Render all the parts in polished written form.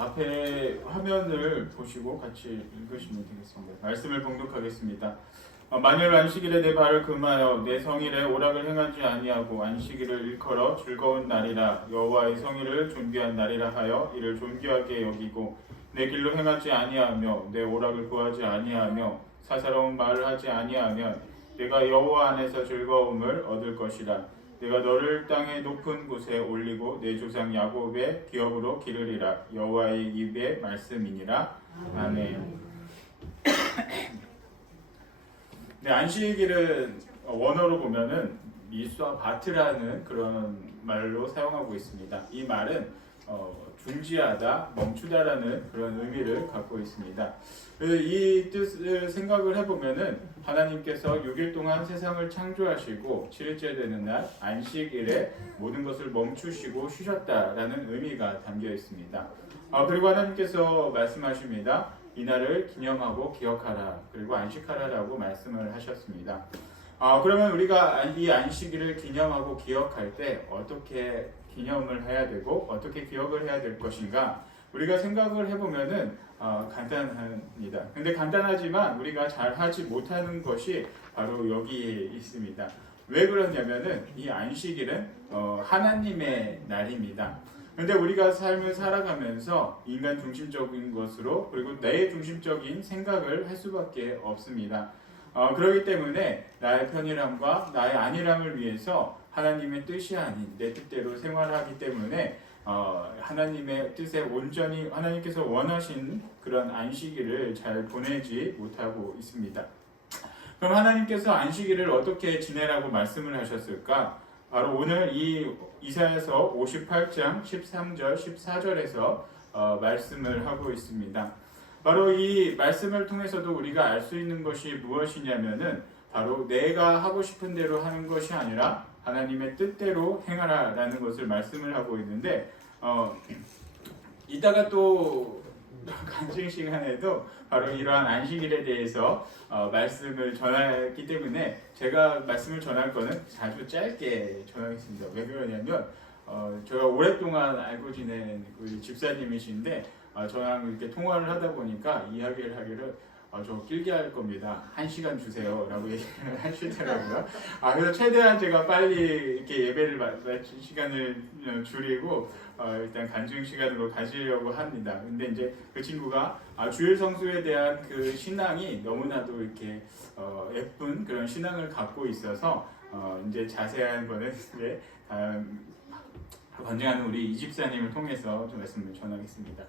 앞에 화면을 보시고 같이 읽으시면 되겠습니다. 말씀을 봉독하겠습니다. 만일 안식일에 내 발을 금하여 내 성일에 오락을 행하지 아니하고 안식일을 일컬어 즐거운 날이라 여호와의 성일을 존귀한 날이라 하여 이를 존귀하게 여기고 내 길로 행하지 아니하며 내 오락을 구하지 아니하며 사사로운 말을 하지 아니하면 내가 여호와 안에서 즐거움을 얻을 것이라. 내가 너를 땅의 높은 곳에 올리고 내 조상 야곱의 기업으로 기르리라. 여호와의 입의 말씀이니라. 아멘. 네, 안식일은 원어로 보면은 미스와 바트라는 그런 말로 사용하고 있습니다. 이 말은 중지하다, 멈추다라는 그런 의미를 갖고 있습니다. 이 뜻을 생각을 해보면은 하나님께서 6일 동안 세상을 창조하시고 7일째 되는 날 안식일에 모든 것을 멈추시고 쉬셨다라는 의미가 담겨 있습니다. 그리고 하나님께서 말씀하십니다. 이날을 기념하고 기억하라, 그리고 안식하라라고 말씀을 하셨습니다. 그러면 우리가 이 안식일을 기념하고 기억할 때 어떻게 기념을 해야 되고 어떻게 기억을 해야 될 것인가? 우리가 생각을 해보면은 간단합니다. 근데 간단하지만 우리가 잘 하지 못하는 것이 바로 여기에 있습니다. 왜 그러냐면은 이 안식일은 하나님의 날입니다. 근데 우리가 삶을 살아가면서 인간 중심적인 것으로 그리고 내 중심적인 생각을 할 수밖에 없습니다. 그렇기 때문에 나의 편의함과 나의 안일함을 위해서 하나님의 뜻이 아닌 내 뜻대로 생활하기 때문에 하나님의 뜻에 온전히 하나님께서 원하신 그런 안식일을 잘 보내지 못하고 있습니다. 그럼 하나님께서 안식일을 어떻게 지내라고 말씀을 하셨을까? 바로 오늘 이 이사야서 58장 13절 14절에서 말씀을 하고 있습니다. 바로 이 말씀을 통해서도 우리가 알 수 있는 것이 무엇이냐면은 바로 내가 하고 싶은 대로 하는 것이 아니라 하나님의 뜻대로 행하라라는 것을 말씀을 하고 있는데 이따가 또 간증 시간에도 바로 이러한 안식일에 대해서 말씀을 전하기 때문에 제가 말씀을 전할 거는 아주 짧게 전하겠습니다. 왜 그러냐면 제가 오랫동안 알고 지낸 우리 집사님이신데 저랑 이렇게 통화를 하다 보니까 이야기를 하기를 저 길게 할 겁니다. 1시간 주세요. 라고 얘기를 하시더라고요. 그래서 최대한 제가 빨리 이렇게 예배를 마칠 시간을 줄이고 일단 간증 시간으로 가시려고 합니다. 근데 이제 그 친구가 주일 성수에 대한 그 신앙이 너무나도 이렇게 예쁜 그런 신앙을 갖고 있어서 이제 자세한 거는 이제 권장하는 우리 이집사님을 통해서 좀 말씀을 전하겠습니다.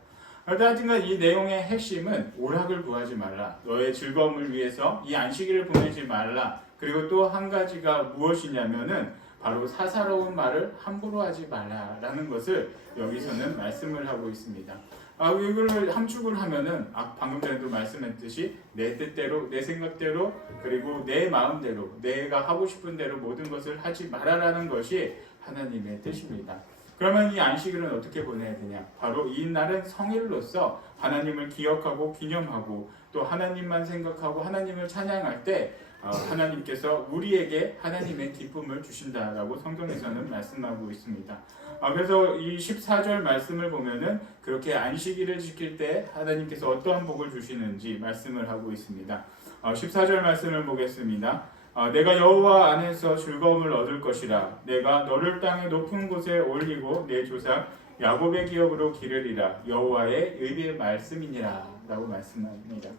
하여튼 이 내용의 핵심은 오락을 구하지 말라. 너의 즐거움을 위해서 이 안식일을 보내지 말라. 그리고 또 한 가지가 무엇이냐면은 바로 사사로운 말을 함부로 하지 말라라는 것을 여기서는 말씀을 하고 있습니다. 이걸 함축을 하면은 방금 전에도 말씀했듯이 내 뜻대로, 내 생각대로, 그리고 내 마음대로, 내가 하고 싶은 대로 모든 것을 하지 말아라는 것이 하나님의 뜻입니다. 그러면 이 안식일은 어떻게 보내야 되냐? 바로 이 날은 성일로서 하나님을 기억하고 기념하고 또 하나님만 생각하고 하나님을 찬양할 때 하나님께서 우리에게 하나님의 기쁨을 주신다라고 성경에서는 말씀하고 있습니다. 그래서 이 14절 말씀을 보면은 그렇게 안식일을 지킬 때 하나님께서 어떠한 복을 주시는지 말씀을 하고 있습니다. 14절 말씀을 보겠습니다. 내가 여호와 안에서 즐거움을 얻을 것이라. 내가 너를 땅의 높은 곳에 올리고 내 조상 야곱의 기업으로 기르리라. 여호와의 의의 말씀이니라 라고 말씀합니다.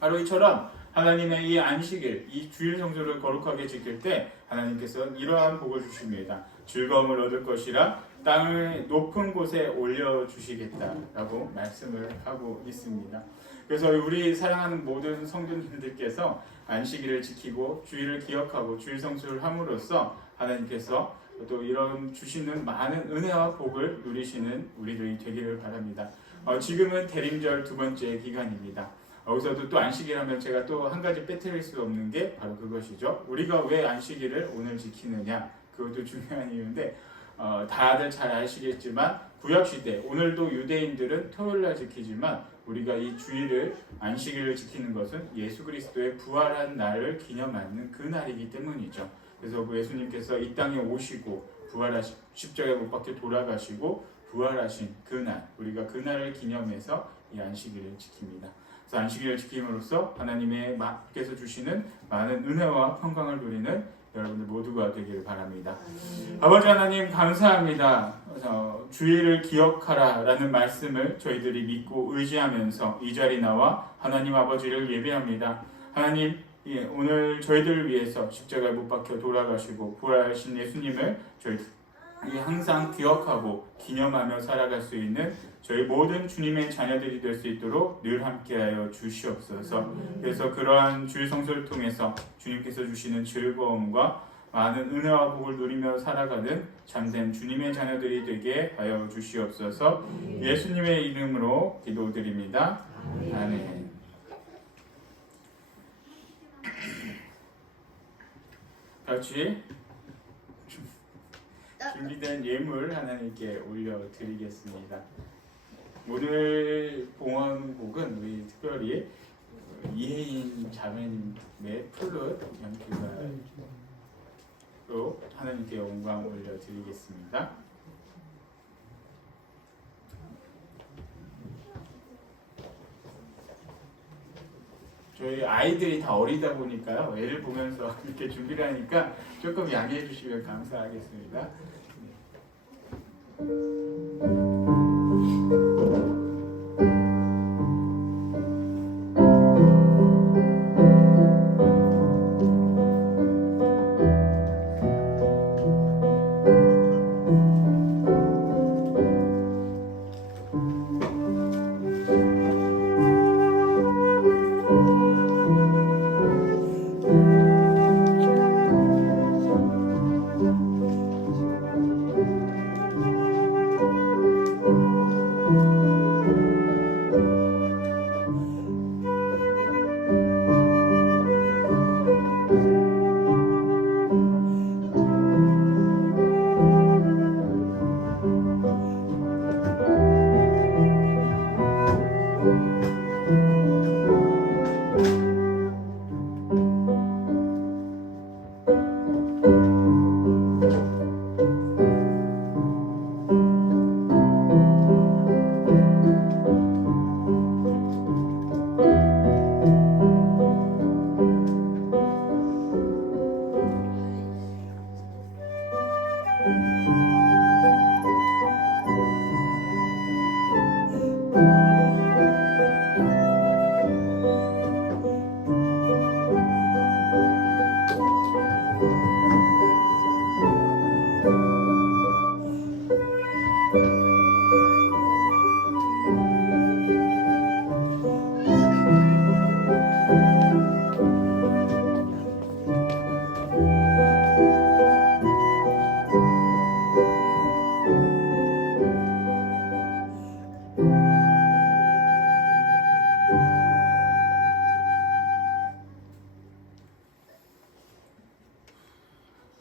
바로 이처럼 하나님의 이 안식일, 이 주일 성수를 거룩하게 지킬 때 하나님께서 이러한 복을 주십니다. 즐거움을 얻을 것이라 땅의 높은 곳에 올려주시겠다라고 말씀을 하고 있습니다. 그래서 우리 사랑하는 모든 성도님들께서 안식일을 지키고 주일을 기억하고 주일 성수를 함으로써 하나님께서 또 이런 주시는 많은 은혜와 복을 누리시는 우리들이 되기를 바랍니다. 지금은 대림절 두 번째 기간입니다. 여기서도 또 안식일 하면 제가 또 한 가지 빼뜨릴 수 없는 게 바로 그것이죠. 우리가 왜 안식일을 오늘 지키느냐, 그것도 중요한 이유인데 다들 잘 아시겠지만 구약시대 오늘도 유대인들은 토요일날 지키지만 우리가 이 주일을 안식일을 지키는 것은 예수 그리스도의 부활한 날을 기념하는 그 날이기 때문이죠. 그래서 그 예수님께서 이 땅에 오시고 부활하시 십자가에 못 박혀 돌아가시고 부활하신 그날, 우리가 그날을 기념해서 이 안식일을 지킵니다. 그래서 안식일을 지킴으로써 하나님께서 주시는 많은 은혜와 평강을 누리는 여러분들 모두가 되기를 바랍니다. 아버지 하나님 감사합니다. 주일을 기억하라 라는 말씀을 저희들이 믿고 의지하면서 이 자리 나와 하나님 아버지를 예배합니다. 하나님, 오늘 저희들을 위해서 십자가에 못 박혀 돌아가시고 부활하신 예수님을 저희들이 항상 기억하고 기념하며 살아갈 수 있는 저희 모든 주님의 자녀들이 될 수 있도록 늘 함께하여 주시옵소서. 그래서 그러한 주일 성수를 통해서 주님께서 주시는 즐거움과 많은 은혜와 복을 누리며 살아가는 참된 주님의 자녀들이 되게 하여 주시옵소서. 예수님의 이름으로 기도드립니다. 아멘. 같이 준비된 예물 하나님께 올려드리겠습니다. 오늘 봉헌곡은 우리 특별히 이혜인 자매님의 플룻 연주가로 하나님께 영광 올려드리겠습니다. 저희 아이들이 다 어리다 보니까요. 애를 보면서 이렇게 준비를 하니까 조금 양해해 주시면 감사하겠습니다.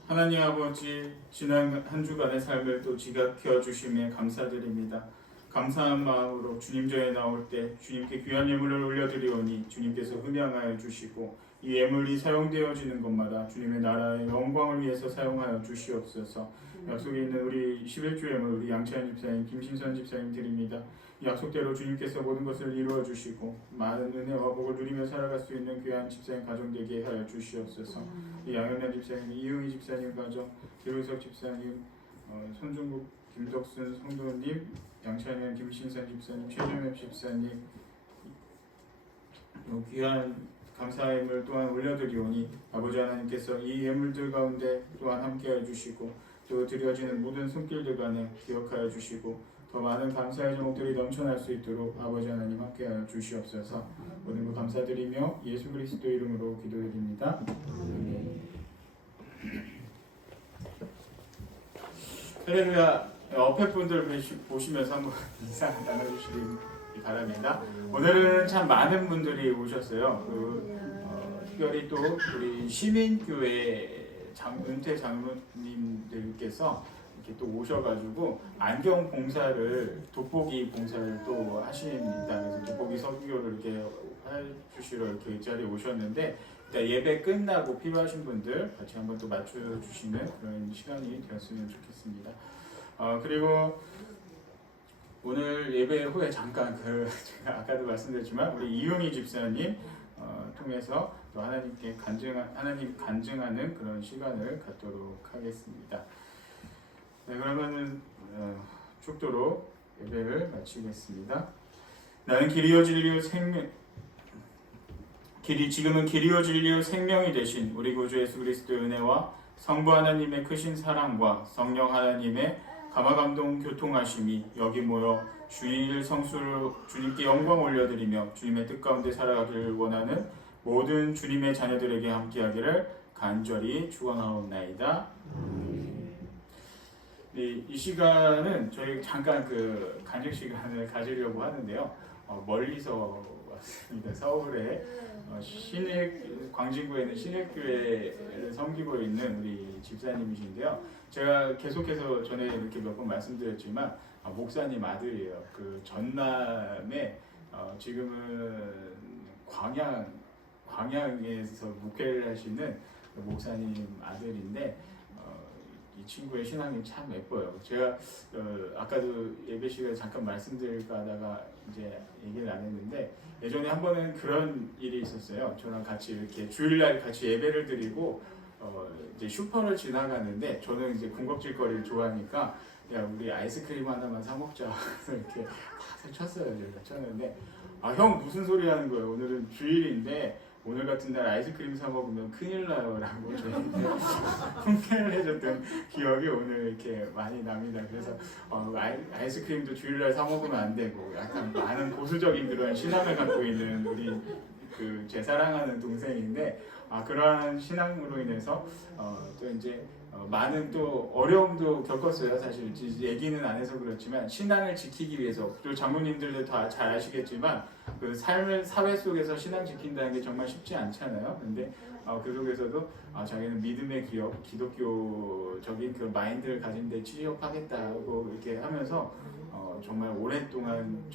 하나님 아버지, 지난 한 주간의 삶을 또 지각해 주심에 감사드립니다. 감사한 마음으로 주님 전에 나올 때 주님께 귀한 예물을 올려드리오니 주님께서 흠양하여 주시고 이 예물이 사용되어지는 것마다 주님의 나라의 영광을 위해서 사용하여 주시옵소서. 약속에 있는 우리 11주 예물 우리 양찬 집사님, 김신선 집사님 드립니다. 약속대로 주님께서 모든 것을 이루어 주시고 많은 은혜와 복을 누리며 살아갈 수 있는 귀한 집사님 가정 되게 하여 주시옵소서. 이 양현란 집사님, 이용희 집사님 가정, 기로석 집사님, 손중국, 김덕순 성도님, 양찬현, 김신선 집사님, 최정엽 집사님 귀한 감사의 예물 또한 올려드리오니 아버지 하나님께서 이 예물들 가운데 또한 함께해 주시고 또 드려지는 모든 손길들 간에 기억하여 주시고 더 많은 감사의 제목들이 넘쳐날 수 있도록 아버지 하나님 함께하여 주시옵소서. 모든 것 감사드리며 예수 그리스도 이름으로 기도드립니다. 할렐루야. 옆에 분들 보시면서 한번 인사 나눠주시기 바랍니다. 오늘은 참 많은 분들이 오셨어요. 특별히 또 우리 시민교회 은퇴 장로님들께서 이렇게 또 오셔가지고 안경 봉사를 돋보기 봉사를 또 하십니다. 그래서 돋보기 설교를 이렇게 해주시러 이렇게 이 자리에 오셨는데 예배 끝나고 필요하신 분들 같이 한번 또 맞춰주시는 그런 시간이 되었으면 좋겠습니다. 그리고 오늘 예배 후에 잠깐 제가 아까도 말씀드렸지만 우리 이용희 집사님 통해서 또 하나님 간증하는 그런 시간을 갖도록 하겠습니다. 네, 그러면은 축도로 예배를 마치겠습니다. 나는 길이요 진리요 지금은 길이요 진리요 생명이 되신 우리 구주 예수 그리스도의 은혜와 성부 하나님의 크신 사랑과 성령 하나님의 감화감동 교통하심이 여기 모여 주일 성수로 주님께 영광 올려드리며 주님의 뜻 가운데 살아가기를 원하는 모든 주님의 자녀들에게 함께하기를 간절히 축원하옵나이다. 이 시간은 저희 잠깐 그 간증 시간을 가지려고 하는데요. 멀리서 왔습니다. 서울에 광진구에 있는 신일교회를 섬기고 있는 우리 집사님이신데요. 제가 계속해서 전에 이렇게 몇 번 말씀드렸지만 목사님 아들이에요. 그 전남에 지금은 광양에서 목회를 하시는 목사님 아들인데 이 친구의 신앙이 참 예뻐요. 제가 아까도 예배 시간에 잠깐 말씀드릴까 하다가 이제 얘기를 안 했는데 예전에 한 번은 그런 일이 있었어요. 저랑 같이 이렇게 주일날 같이 예배를 드리고 이제 슈퍼를 지나가는데 저는 이제 군것질거리를 좋아하니까 야 우리 아이스크림 하나만 사 먹자 이렇게 탁 쳤어요. 제가 쳤는데 형 무슨 소리 하는 거예요? 오늘은 주일인데 오늘 같은 날 아이스크림 사 먹으면 큰일 나요 라고 저희한테 훈계를 해줬던 기억이 오늘 이렇게 많이 납니다. 그래서 아이스크림도 주일날 사 먹으면 안 되고 약간 많은 보수적인 그런 신앙을 갖고 있는 우리 제 사랑하는 동생인데 그러한 신앙으로 인해서 또 이제 많은 또 어려움도 겪었어요. 사실 얘기는 안 해서 그렇지만 신앙을 지키기 위해서 또 장로님들도 다 잘 아시겠지만 그 삶을 사회 속에서 신앙 지킨다는 게 정말 쉽지 않잖아요. 근데 그 속에서도 자기는 믿음의 기독교적인 그 마인드를 가진 데 취업하겠다고 이렇게 하면서 정말 오랫동안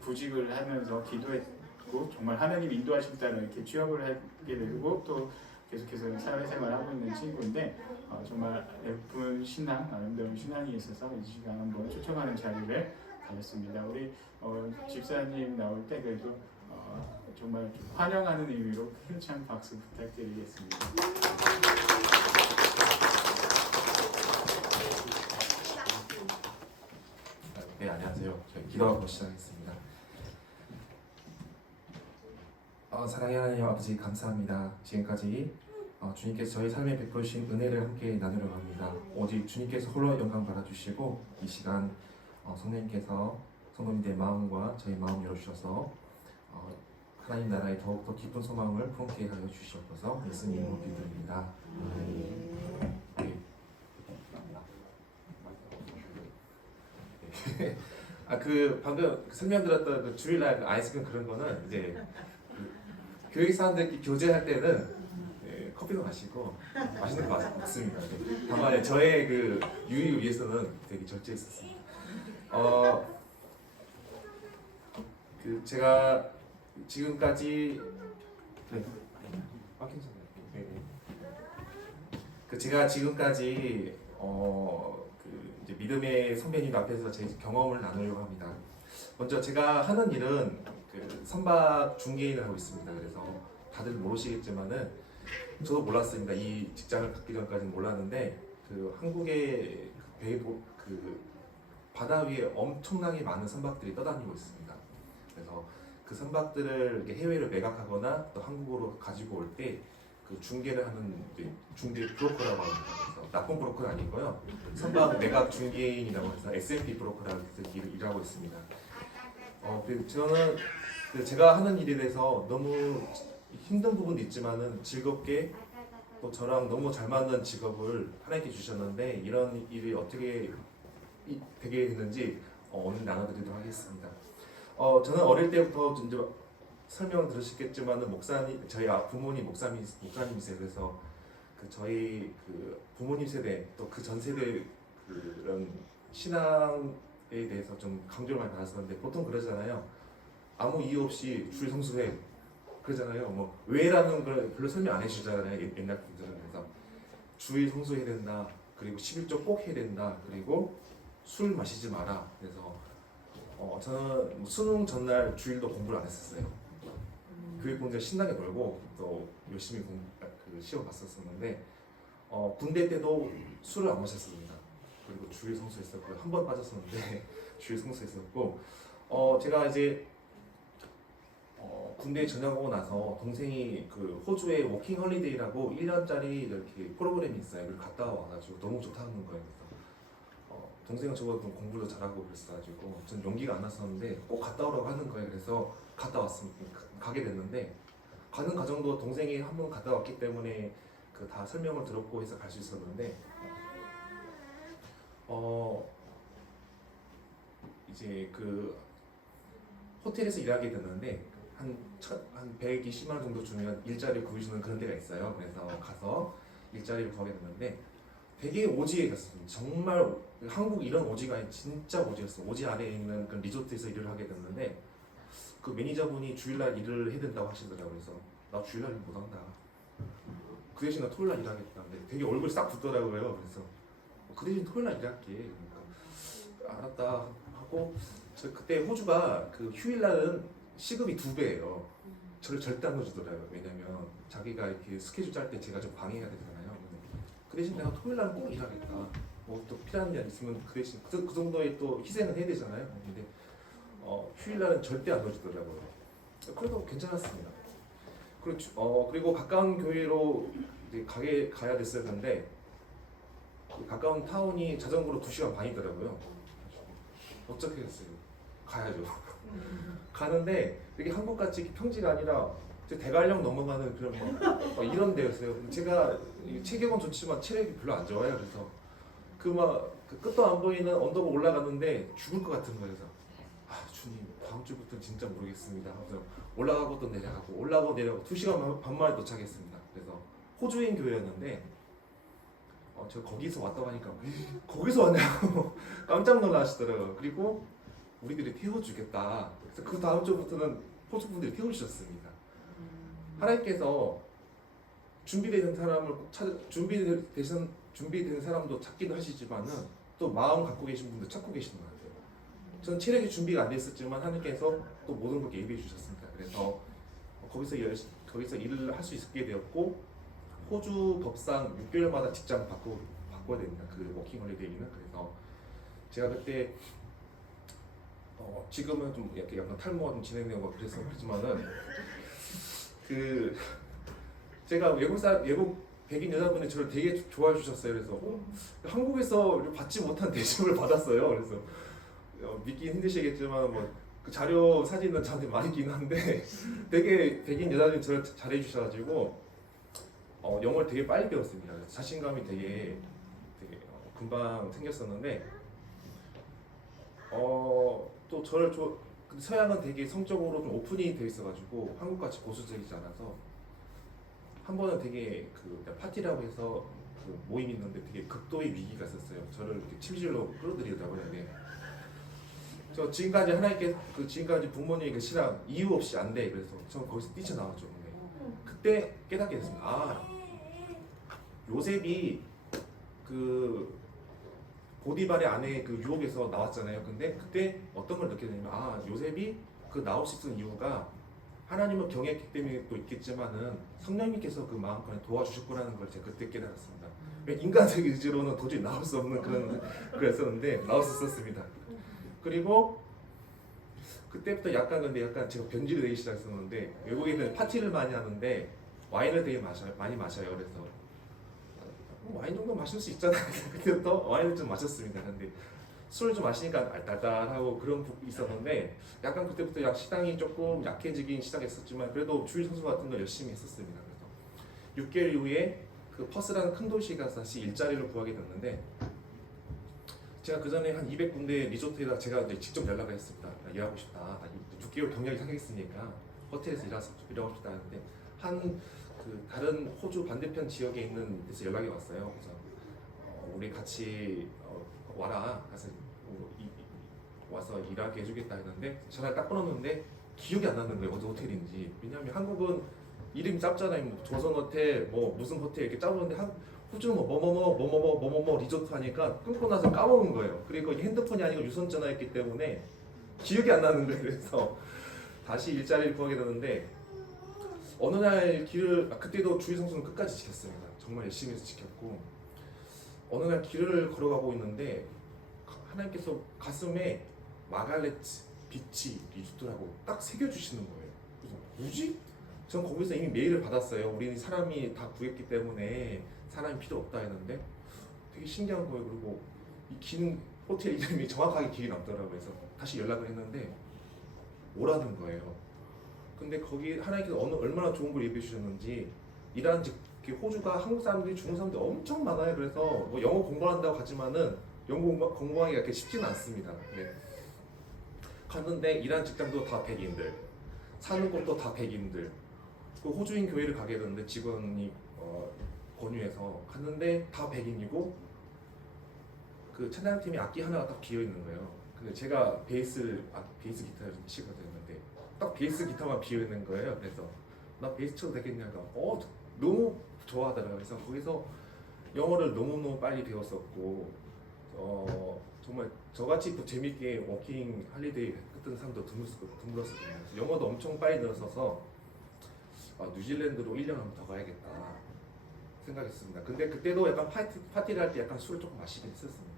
구직을 하면서 기도했고 정말 하나님 인도하신 따라 이렇게 취업을 하게 되고 또 계속해서 사회생활을 하고 있는 친구인데 정말 예쁜 신앙, 아름다운 신앙이 있어서 이 시간 한번 초청하는 자리를 가졌습니다. 우리 집사님 나올 때 그래도 정말 환영하는 의미로 힘찬 박수 부탁드리겠습니다. 네, 안녕하세요. 저희 기도하고 시작하겠습니다. 사랑의 하나님 아버지 감사합니다. 지금까지 주님께서 저희 삶에 베푸신 은혜를 함께 나누려고 합니다. 오직 주님께서 홀로 영광 받아주시고 이 시간 성령님께서 성도님들의 마음과 저희 마음 열어주셔서 하나님 나라의 더욱더 깊은 소망을 품게 하여 주시옵소서. 예수님 이름으로 기도드립니다. 방금 설명드렸던 그 주일날 아이스크림 그런 거는 이제 교육 사람들끼리 교제할 때는 커피도 마시고 맛있는 거 먹습니다. 다만 저의 그 유익을 위해서는 되게 절제했었습니다. 제가 지금까지 제가 지금까지 이제 믿음의 선배님 앞에서 제 경험을 나누려고 합니다. 먼저 제가 하는 일은 선박 중개인을 하고 있습니다. 그래서 다들 모르시겠지만은 저도 몰랐습니다. 이 직장을 갖기 전까지는 몰랐는데 한국의 바다 위에 엄청나게 많은 선박들이 떠다니고 있습니다. 그래서 그 선박들을 해외로 매각하거나 또 한국으로 가지고 올 때 중개를 하는 중개 브로커라고 합니다. 그래서 나쁜 브로커는 아니고요. 선박 매각 중개인이라고 해서 S&P 브로커라고 해서 일하고 있습니다. 저는 제가 하는 일에 대해서 너무 힘든 부분도 있지만은 즐겁게 또 저랑 너무 잘 맞는 직업을 하나님께 주셨는데 이런 일이 어떻게 되게 됐는지 오늘 나눠드리도록 하겠습니다. 저는 어릴 때부터 이제 설명을 들으셨겠지만은 저희 부모님 목사님이세요. 그래서 저희 부모님 세대 또 그 전 세대 그런 신앙에 대해서 좀 강조를 많이 받았었는데 보통 그러잖아요. 아무 이유 없이 주일 성수해 그러잖아요. 뭐 왜라는 걸 별로 설명 안 해주잖아요. 옛날 분들은. 그래서 주일 성수해야 된다. 그리고 11조 꼭 해야 된다. 그리고 술 마시지 마라. 그래서 저는 수능 전날 주일도 공부를 안 했었어요. 교육 공부에 신나게 놀고 또 열심히 그 시험 봤었었는데 군대 때도 술을 안 마셨습니다. 그리고 주일 성수했었고 한 번 빠졌었는데 주일 성수했었고 제가 이제 군대 전역하고 나서 동생이 그 호주에 워킹 홀리데이라고 1년짜리 이렇게 프로그램이 있어요. 그걸 갔다 와가지고 너무 좋다는 거예요. 그래서 동생은 저보다 좀 공부도 잘하고 그랬어가지고 전 용기가 안 났었는데 꼭 갔다 오라고 하는 거예요. 그래서 갔다 왔습니다. 가게 됐는데 가는 과정도 동생이 한 번 갔다 왔기 때문에 그 다 설명을 들었고 해서 갈 수 있었는데 이제 그 호텔에서 일하게 됐는데 한 120만 원 정도 주면 일자리 구해주는 그런 데가 있어요. 그래서 가서 일자리를 구하게 됐는데 되게 오지에 갔습니다. 정말 한국 이런 오지가 아닌 진짜 오지였어요. 오지 아래에 있는 그 리조트에서 일을 하게 됐는데 그 매니저분이 주일날 일을 해야 된다고 하시더라고요. 그래서 나 주일날 일 못한다. 그 대신 나 토요일날 일하겠다. 근데 되게 얼굴이 싹 붓더라고요. 그래서 그 대신 토요일날 일할게. 그러니까 알았다 하고 저 그때 호주가 그 휴일날은 시급이 2배예요. 저를 절대 안 넣어주더라고요. 왜냐면 자기가 이렇게 스케줄 짤 때 제가 좀 방해가 되잖아요. 그 대신 내가 토요일날 꼭 일하겠다. 뭐 또 필요한 일 있으면 그 대신 그 정도의 또 희생은 해야 되잖아요. 근데 휴일날은 절대 안 넣어주더라고요. 그래도 괜찮았습니다. 그리고 가까운 교회로 이제 가야 됐었는데 그 가까운 타운이 자전거로 2시간 반이더라고요. 어떻게 했어요? 가야죠. 가는데 이게 한국같이 평지가 아니라 대관령 넘어가는 그런 막 이런 데였어요. 제가 체격은 좋지만 체력이 별로 안 좋아요. 그래서 그 끝도 안 보이는 언덕을 올라가는데 죽을 것 같은 거예요. 그래서 주님 다음 주부터는 진짜 모르겠습니다. 하면서 올라가고 또 내려가고 올라가고 내려가고 2시간 반 만에 도착했습니다. 그래서 호주인 교회였는데 저 거기서 왔다고 하니까 거기서 왔냐고 깜짝 놀라시더라고요. 그리고 우리들이 태워주겠다. 그래서 그 다음 주부터는 호주 분들이 태워주셨습니다. 하나님께서 준비되는 사람을 준비된 사람도 찾기도 하시지만은 또 마음 갖고 계신 분도 찾고 계시는 것 같아요. 저는 체력이 준비가 안 됐었지만 하나님께서 또 모든 걸 예비해 주셨습니다. 그래서 거기서 일을 할 수 있게 되었고 호주 법상 6개월마다 직장 바꿔야 됩니다. 그 워킹 홀리데이는. 그래서 제가 그때 지금은 좀 약간 탈모가 좀 진행되고 그랬지만은 그 제가 외국 백인 여자분이 저를 되게 좋아해 주셨어요. 그래서 한국에서 받지 못한 대접을 받았어요. 그래서 믿기 힘드시겠지만 그 자료 사진은 저한테 많이 있긴 한데 되게 백인 여자분이 저를 잘해 주셔가지고 영어를 되게 빨리 배웠습니다. 자신감이 되게 금방 생겼었는데 또 저를 서양은 되게 성적으로 좀 오픈이 돼 있어가지고 한국같이 보수적이지 않아서 한 번은 되게 그 파티라고 해서 그 모임이 있는데 되게 극도의 위기가 있었어요. 저를 이렇게 침실로 끌어들이더라고요. 저 지금까지 지금까지 부모님의 그 신앙 이유 없이 안 돼. 그래서 저는 거기서 뛰쳐나왔죠. 그때 깨닫게 됐습니다. 요셉이 그 보디발의 아내 그 유혹에서 나왔잖아요. 근데 그때 어떤 걸 느끼게 되냐면 요셉이 그 나올 수 있는 이유가 하나님을 경외했기 때문에 또 있겠지만은 성령님께서 그 마음껏 도와주셨구나는 걸 제가 그때 깨달았습니다. 인간적 의지로는 도저히 나올 수 없는 그랬었는데 나올 수 있었습니다. 그리고 그때부터 약간 제가 변질이 되기 시작했었는데 외국인은 파티를 많이 하는데 와인을 되게 많이 마셔요. 그래서 와인 정도 마실 수 있잖아요. 그때부터 와인을 좀 마셨습니다. 근데 술을 좀 마시니까 알딸딸하고 그런 부분이 있었는데 약간 그때부터 식당이 조금 약해지긴 시작했었지만 그래도 주일 선수 같은 거 열심히 했었습니다. 그래서 6개월 이후에 그 퍼스라는 큰 도시에 가서 다시 일자리를 구하게 됐는데 제가 그 전에 한 200군데 리조트에다 제가 직접 연락을 했습니다. 일하고 싶다. 6개월 경력이 생겼으니까 호텔에서 일하고 싶다 하는데 그 다른 호주 반대편 지역에 있는 데서 연락이 왔어요. 그래서 우리 같이 와라. 가서 와서 일하게 해주겠다 했는데 전화를 딱 끊었는데 기억이 안 나는 거예요. 어디 호텔인지. 왜냐하면 한국은 이름이 짧잖아요. 뭐 조선 호텔, 뭐 무슨 호텔 이렇게 짜부는데 호주는 뭐뭐뭐 리조트 하니까 끊고 나서 까먹은 거예요. 그리고 핸드폰이 아니고 유선전화였기 때문에 기억이 안 나는 거예요. 그래서 다시 일자리를 구하게 되는데 어느 날 길을 그때도 주의 성수는 끝까지 지켰습니다. 정말 열심히 해서 지켰고 어느 날 길을 걸어가고 있는데 하나님께서 가슴에 마갈레트, 비치, 리조트라고 딱 새겨주시는 거예요. 그래서 뭐지? 전 거기서 이미 메일을 받았어요. 우리는 사람이 다 구했기 때문에 사람이 필요 없다 했는데 되게 신기한 거예요. 그리고 이 긴 호텔 이름이 정확하게 기억이 남더라고요. 그래서 다시 연락을 했는데 오라는 거예요. 근데 거기 하나님께서 얼마나 좋은 걸 예배해 주셨는지 이란 즉 호주가 한국 사람들이 중국 사람들이 엄청 많아요. 그래서 뭐 영어 공부한다고 하지만은 영어 공부하기가 그렇게 쉽지는 않습니다. 네. 갔는데 일하는 직장도 다 백인들, 사는 곳도 다 백인들. 그 호주인 교회를 가게 됐는데 직원이 권유해서 갔는데 다 백인이고 그 찬양팀이 악기 하나가 딱 비어 있는 거예요. 근데 제가 베이스 기타를 치거든요. 근데 딱 베이스 기타만 비어 있는 거예요. 그래서 나 베이스 쳐도 되겠냐고 너무 좋아하더라고요. 그래서 거기서 영어를 너무너무 빨리 배웠었고 정말 저같이 또 재밌게 워킹 할리데이 했던 사람도 드물었거든요. 영어도 엄청 빨리 늘었어서 뉴질랜드로 1년 한번 더 가야겠다 생각했습니다. 근데 그때도 약간 파티를 할 때 약간 술을 조금 마시긴 했었습니다.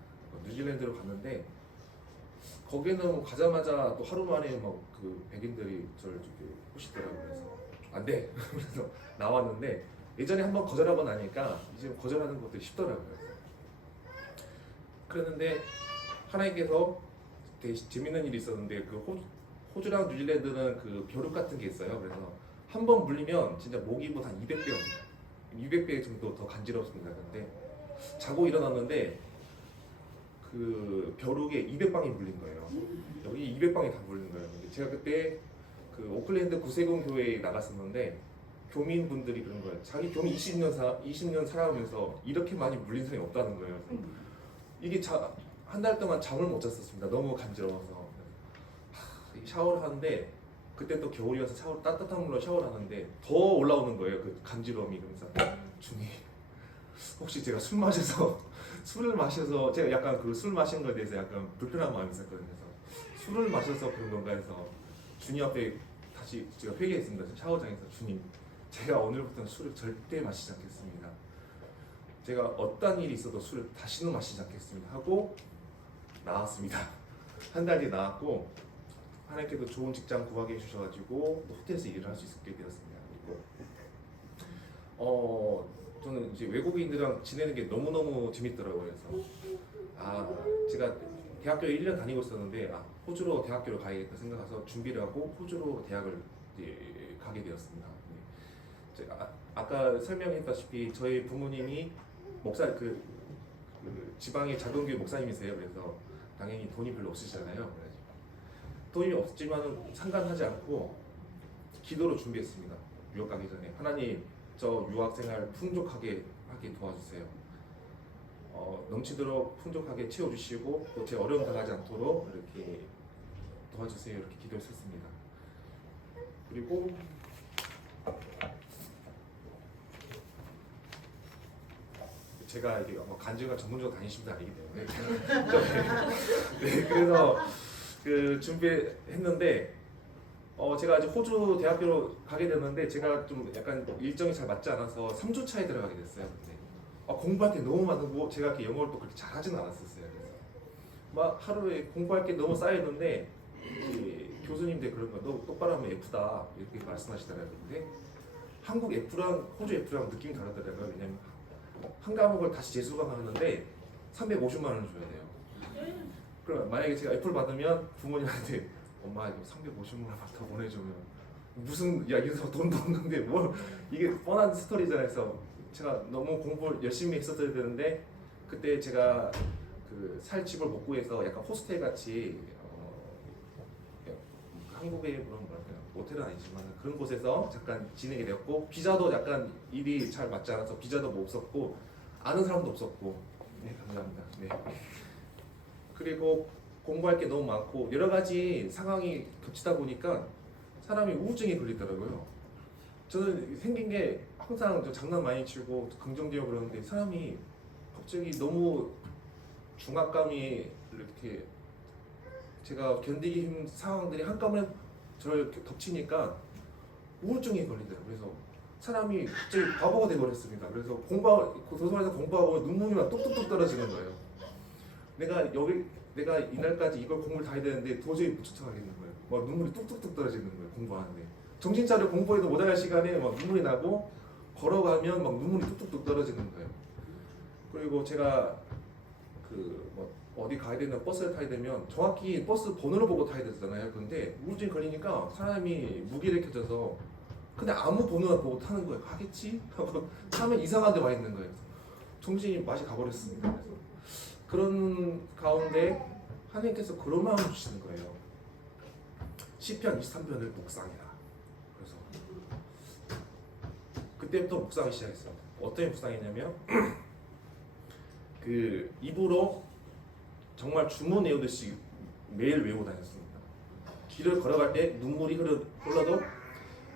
뉴질랜드로 갔는데 거기는 가자마자 또 하루 만에 막 그 백인들이 저를 저기 꼬시더라고요. 그래서 안 돼. 그래서 나왔는데 예전에 한번 거절하고 나니까 이제 거절하는 것도 쉽더라고요. 그랬는데 하나님께서 되게 재밌는 일이 있었는데 그 호주랑 뉴질랜드는 그 벼룩 같은 게 있어요. 그래서 한 번 물리면 진짜 모기보다 한 200배 정도 더 간지럽습니다. 근데 자고 일어났는데 그 벼룩에 200방이 물린 거예요. 여기 200방이 다 물린 거예요. 제가 그때 그 오클랜드 구세군 교회에 나갔었는데 교민분들이 그런 거예요. 자기 교민 20년 살아오면서 이렇게 많이 물린 사람이 없다는 거예요. 이게 한 달 동안 잠을 못 잤었습니다. 너무 간지러워서 샤워를 하는데 그때 또 겨울이어서 따뜻한 물로 샤워를 하는데 더 올라오는 거예요. 그 간지러움이. 그러면서 주님 혹시 제가 술을 마셔서 제가 약간 그 술 마신 거에 대해서 약간 불편한 마음이 있었거든요. 그래서 술을 마셔서 그런 건가 해서 주님 앞에 다시 제가 회개했습니다. 샤워장에서 주님 제가 오늘부터는 술을 절대 마시지 않겠습니다. 제가 어떤 일이 있어도 술을 다시는 마시지 않겠습니다 하고 나왔습니다. 한 달 뒤에 나왔고 하나님께도 좋은 직장 구하게 해주셔가지고 호텔에서 일을 할 수 있게 되었습니다. 그리고 저는 이제 외국인들이랑 지내는 게 너무너무 재밌더라고요. 그래서 제가 대학교 1년 다니고 있었는데 호주로 대학교를 가야겠다 생각해서 준비를 하고 호주로 대학을 이제 가게 되었습니다. 제가 아까 설명했다시피 저희 부모님이 그 지방의 작은 교회 목사님이세요. 그래서 당연히 돈이 별로 없으시잖아요. 돈이 없지만 상관하지 않고 기도로 준비했습니다. 유학 가기 전에 하나님 저 유학생활 풍족하게 하게 도와주세요. 넘치도록 풍족하게 채워주시고 또 제 어려움 당하지 않도록 이렇게 도와주세요. 이렇게 기도했었습니다. 그리고 제가 이게 간증을 전문적으로 다니신 분이 아니기 때문에 네, 그래서 그 준비했는데 제가 이제 호주 대학교로 가게 됐는데 제가 좀 약간 일정이 잘 맞지 않아서 3주 차에 들어가게 됐어요. 근데 공부할 게 너무 많고 제가 이렇게 영어를 또 그렇게 잘하지는 않았었어요. 그래서 막 하루에 공부할 게 너무 쌓였는데 교수님들 그런 거 너 똑바로 하면 F다 이렇게 말씀하시더라고요. 근데 한국 F랑 호주 F랑 느낌이 다르더라고요. 왜냐면 한 과목을 다시 재수강하는데 350만 원을 줘야 돼요. 그럼 만약에 제가 F를 받으면 부모님한테 엄마 이거 350만 원 더 보내주면 무슨 여기서 돈도 없는데 뭘 이게 뻔한 스토리잖아요. 그래서 제가 너무 공부를 열심히 했었어야 되는데 그때 제가 그 살 집을 못 구해서 약간 호스텔 같이 한국의 그런 뭐랄까요 모텔은 아니지만 그런 곳에서 잠깐 지내게 되었고 비자도 약간 일이 잘 맞지 않아서 비자도 뭐 없었고 아는 사람도 없었고 네 감사합니다. 네 그리고 공부할 게 너무 많고 여러 가지 상황이 겹치다 보니까 사람이 우울증에 걸리더라고요. 저는 생긴 게 항상 저 장난 많이 치고 긍정적이고 그러는데 사람이 갑자기 너무 중압감이 이렇게 제가 견디기 힘든 상황들이 한꺼번에 저를 덮치니까 우울증이 걸리더라고요. 그래서 사람이 갑자기 바보가 돼버렸습니다. 그래서 도서관에서 공부하고 눈물이 막 뚝뚝뚝 떨어지는 거예요. 내가 이날까지 이걸 공부를 다 해야 되는데 도저히 못 쫓아가겠는 거예요. 막 눈물이 뚝뚝뚝 떨어지는 거예요. 공부하는데 정신 차려 공부해도 모자랄 시간에 막 눈물이 나고 걸어가면 막 눈물이 뚝뚝뚝 떨어지는 거예요. 그리고 제가 뭐 어디 가야 되는 버스를 타야 되면 정확히 버스 번호를 보고 타야 되잖아요. 근데 우울증이 걸리니까 사람이 무기력해져서 근데 아무 번호나 보고 타는 거예요. 가겠지? 하고 타면 이상한 데 와 있는 거예요. 정신이 맛이 가버렸습니다. 그래서 그런 가운데 하나님께서 그런 마음을 주시는 거예요. 시편 23편을 묵상해라. 그래서 그때부터 묵상을 시작했어요. 어떤 묵상이냐면 그 입으로 정말 주문 외우듯이 매일 외우고 다녔습니다. 길을 걸어갈 때 눈물이 흘러도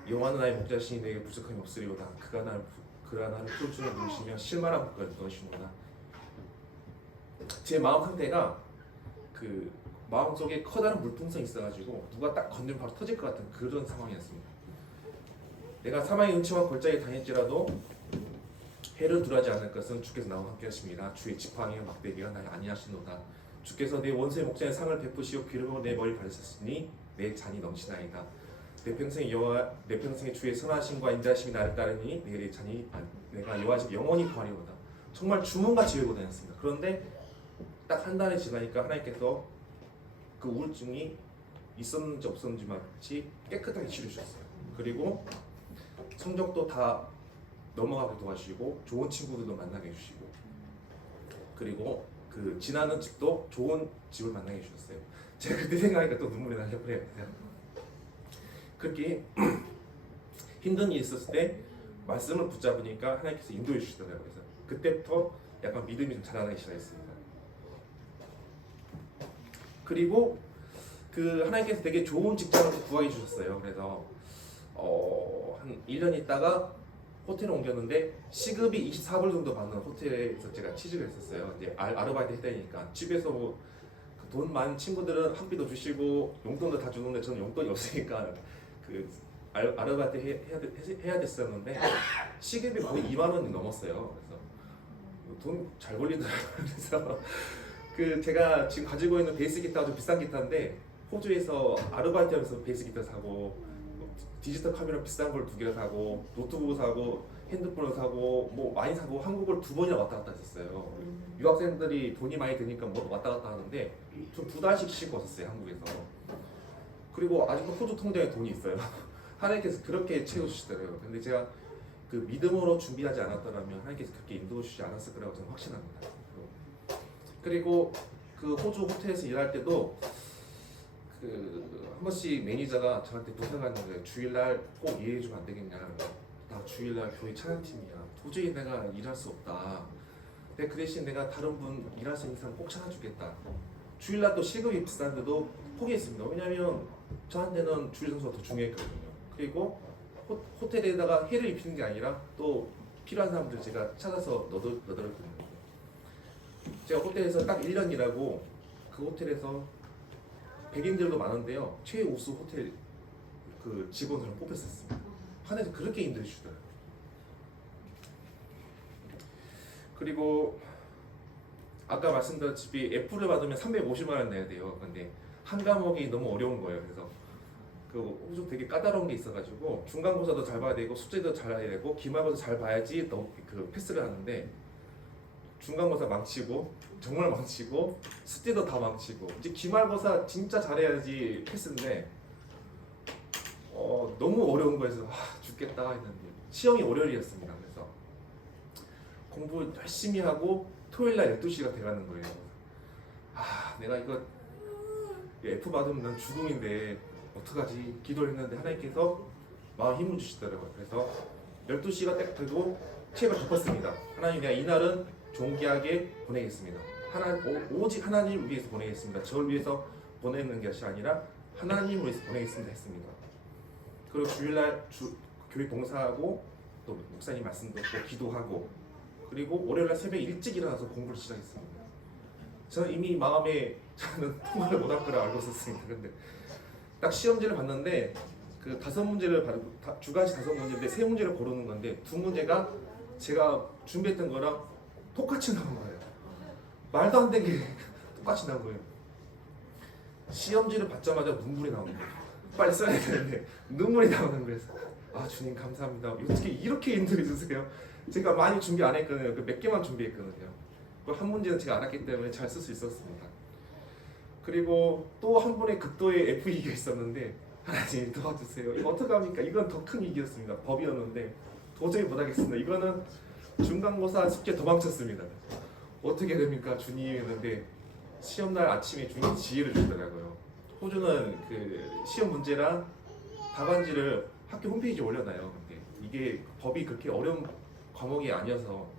여호와는 나의 목자시니 내게 부족함이 없으리로다. 그가 나를 풀 줄을 누르시며 실만한 것까지 넣으시는구나. 제 마음 상태가 그 마음속에 커다란 물풍선이 있어가지고 누가 딱 건드리면 바로 터질 것 같은 그런 상황이었습니다. 내가 사망의 은총과 골짜기에 다닐지라도 해를 둔하지 않을 것은 주께서 나와 함께 하십니다. 주의 지팡이와 막대기가 나를 안위하시노다. 주께서 내 원수의 목전에 상을 베푸시고 기름으로 내 머리를 바르셨으니 내 잔이 넘치나이다. 내 평생에 주의 선하심과 인자하심이 나를 따르니 내가 여호와 집 영원히 구하리로다. 정말 주문같이 외우고 다녔습니다. 그런데 딱 한 달이 지나니까 하나님께서 그 우울증이 있었는지 없었는지 마치 깨끗하게 치료주셨어요. 그리고 성적도 다 넘어가게 도와주시고 좋은 친구들도 만나게 해주시고 그리고 그 지나는 집도 좋은 집을 만나게 해주셨어요. 제가 그때 생각하니까 또 눈물이 나려고 그래요. 그렇게 힘든 일이 있었을 때 말씀을 붙잡으니까 하나님께서 인도해 주시더라고요. 그래서 그때부터 약간 믿음이 좀 자라나기 시작했습니다. 그리고 그 하나님께서 되게 좋은 직장을 구하게 주셨어요. 그래서 한 1년 있다가 호텔에 옮겼는데 시급이 24불 정도 받는 호텔에서 제가 취직을 했었어요. 이제 아르바이트 했다니까 집에서 뭐 돈 많은 친구들은 학비도 주시고 용돈도 다 주는데 저는 용돈이 없으니까 그 아르바이트 해야 됐었는데 시급이 거의 2만 원이 넘었어요. 그래서 돈 잘 벌리더라고요. 그래서 그 제가 지금 가지고 있는 베이스 기타가 좀 비싼 기타인데 호주에서 아르바이트하면서 베이스 기타 사고 디지털 카메라 비싼 걸 2개 사고 노트북을 사고 핸드폰을 사고 뭐 많이 사고 한국을 2번이나 왔다 갔다 했었어요. 유학생들이 돈이 많이 드니까 뭐 왔다 갔다 하는데 좀 2달씩 쉬고 왔었어요 한국에서. 그리고 아직도 호주 통장에 돈이 있어요. 하나님께서 그렇게 채워주시더라고요. 근데 제가 그 믿음으로 준비하지 않았더라면 하나님께서 그렇게 인도해 주시지 않았을 거라고 저는 확신합니다. 그리고 그 호주 호텔에서 일할 때도 그 한 번씩 매니저가 저한테 부탁하는 거예요. 주일날 꼭 일해주면 안 되겠냐. 나 주일날 교회 찬양팀이야. 도저히 내가 일할 수 없다. 근데 그 대신 내가 다른 분 일할 수 있는 사람 꼭 찾아주겠다. 주일날 또 시급이 비싼데도 포기했습니다. 왜냐면 저한테는 주일 성수가 더 중요했거든요. 그리고 호텔에다가 해를 입히는 게 아니라 또 필요한 사람들 제가 찾아서 넣어드렸거든요. 제가 호텔에서 딱 1년 일하고 그 호텔에서 백인들도 많은데요. 최우수 호텔 그 직원으로 뽑혔었습니다. 하나님께서 그렇게 인도해 주시더라고요. 그리고 아까 말씀드렸다시피 F를 받으면 350만 원 내야 돼요. 근데 한 과목이 너무 어려운 거예요. 그래서 그 호주 되게 까다로운 게 있어가지고 중간고사도 잘 봐야 되고 숙제도 잘 해야 되고 기말고사 잘 봐야지 그 패스를 하는데 중간고사 망치고 정말 망치고 숙제도 다 망치고 이제 기말고사 진짜 잘해야지 패스인데 너무 어려운 거여서 죽겠다 했는데 시험이 월요일이었습니다. 그래서 공부 열심히 하고 토요일날 12시가 돼가는 거예요. 내가 이거 F 받으면 난 죽음인데 어떡하지 기도를 했는데 하나님께서 마음 힘을 주시더라고요. 그래서 12시가 딱 되고 책을 덮었습니다. 하나님 내가 이날은 존귀하게 보내겠습니다. 오직 하나님을 위해서 보내겠습니다. 저를 위해서 보내는 것이 아니라 하나님을 위해서 보내겠습니다 했습니다. 그리고 주일날 교회 봉사하고 또 목사님 말씀 듣고 기도하고 그리고 월요일날 새벽 일찍 일어나서 공부를 시작했습니다. 저는 이미 마음에 저는 통과를 못할 거라 알고 있었습니다. 근데 딱 시험지를 봤는데 그 5문제를 주관식 5문제인데 3문제를 고르는 건데 2문제가 제가 준비했던 거랑 똑같이 나온 거예요. 말도 안 되게 똑같이 나온 거예요. 시험지를 받자마자 눈물이 나오는 거예요. 빨리 써야 되는데 눈물이 나오는 거예요. 아 주님 감사합니다. 어떻게 이렇게 인도해 주세요? 제가 많이 준비 안 했거든요. 몇 개만 준비했거든요. 그 한 문제는 제가 알았기 때문에 잘 쓸 수 있었습니다. 그리고 또 한 번의 극도의 F2가 있었는데 하나님 도와주세요. 이거 어떡합니까? 이건 더 큰 위기였습니다. 법이었는데 도저히 못하겠습니다. 이거는 중간고사 숙제 도망쳤습니다. 어떻게 됩니까? 주님이 했는데 시험날 아침에 주님이 지혜를 주더라고요. 호주는 그 시험 문제랑 답안지를 학교 홈페이지에 올려놔요. 근데 이게 법이 그렇게 어려운 과목이 아니어서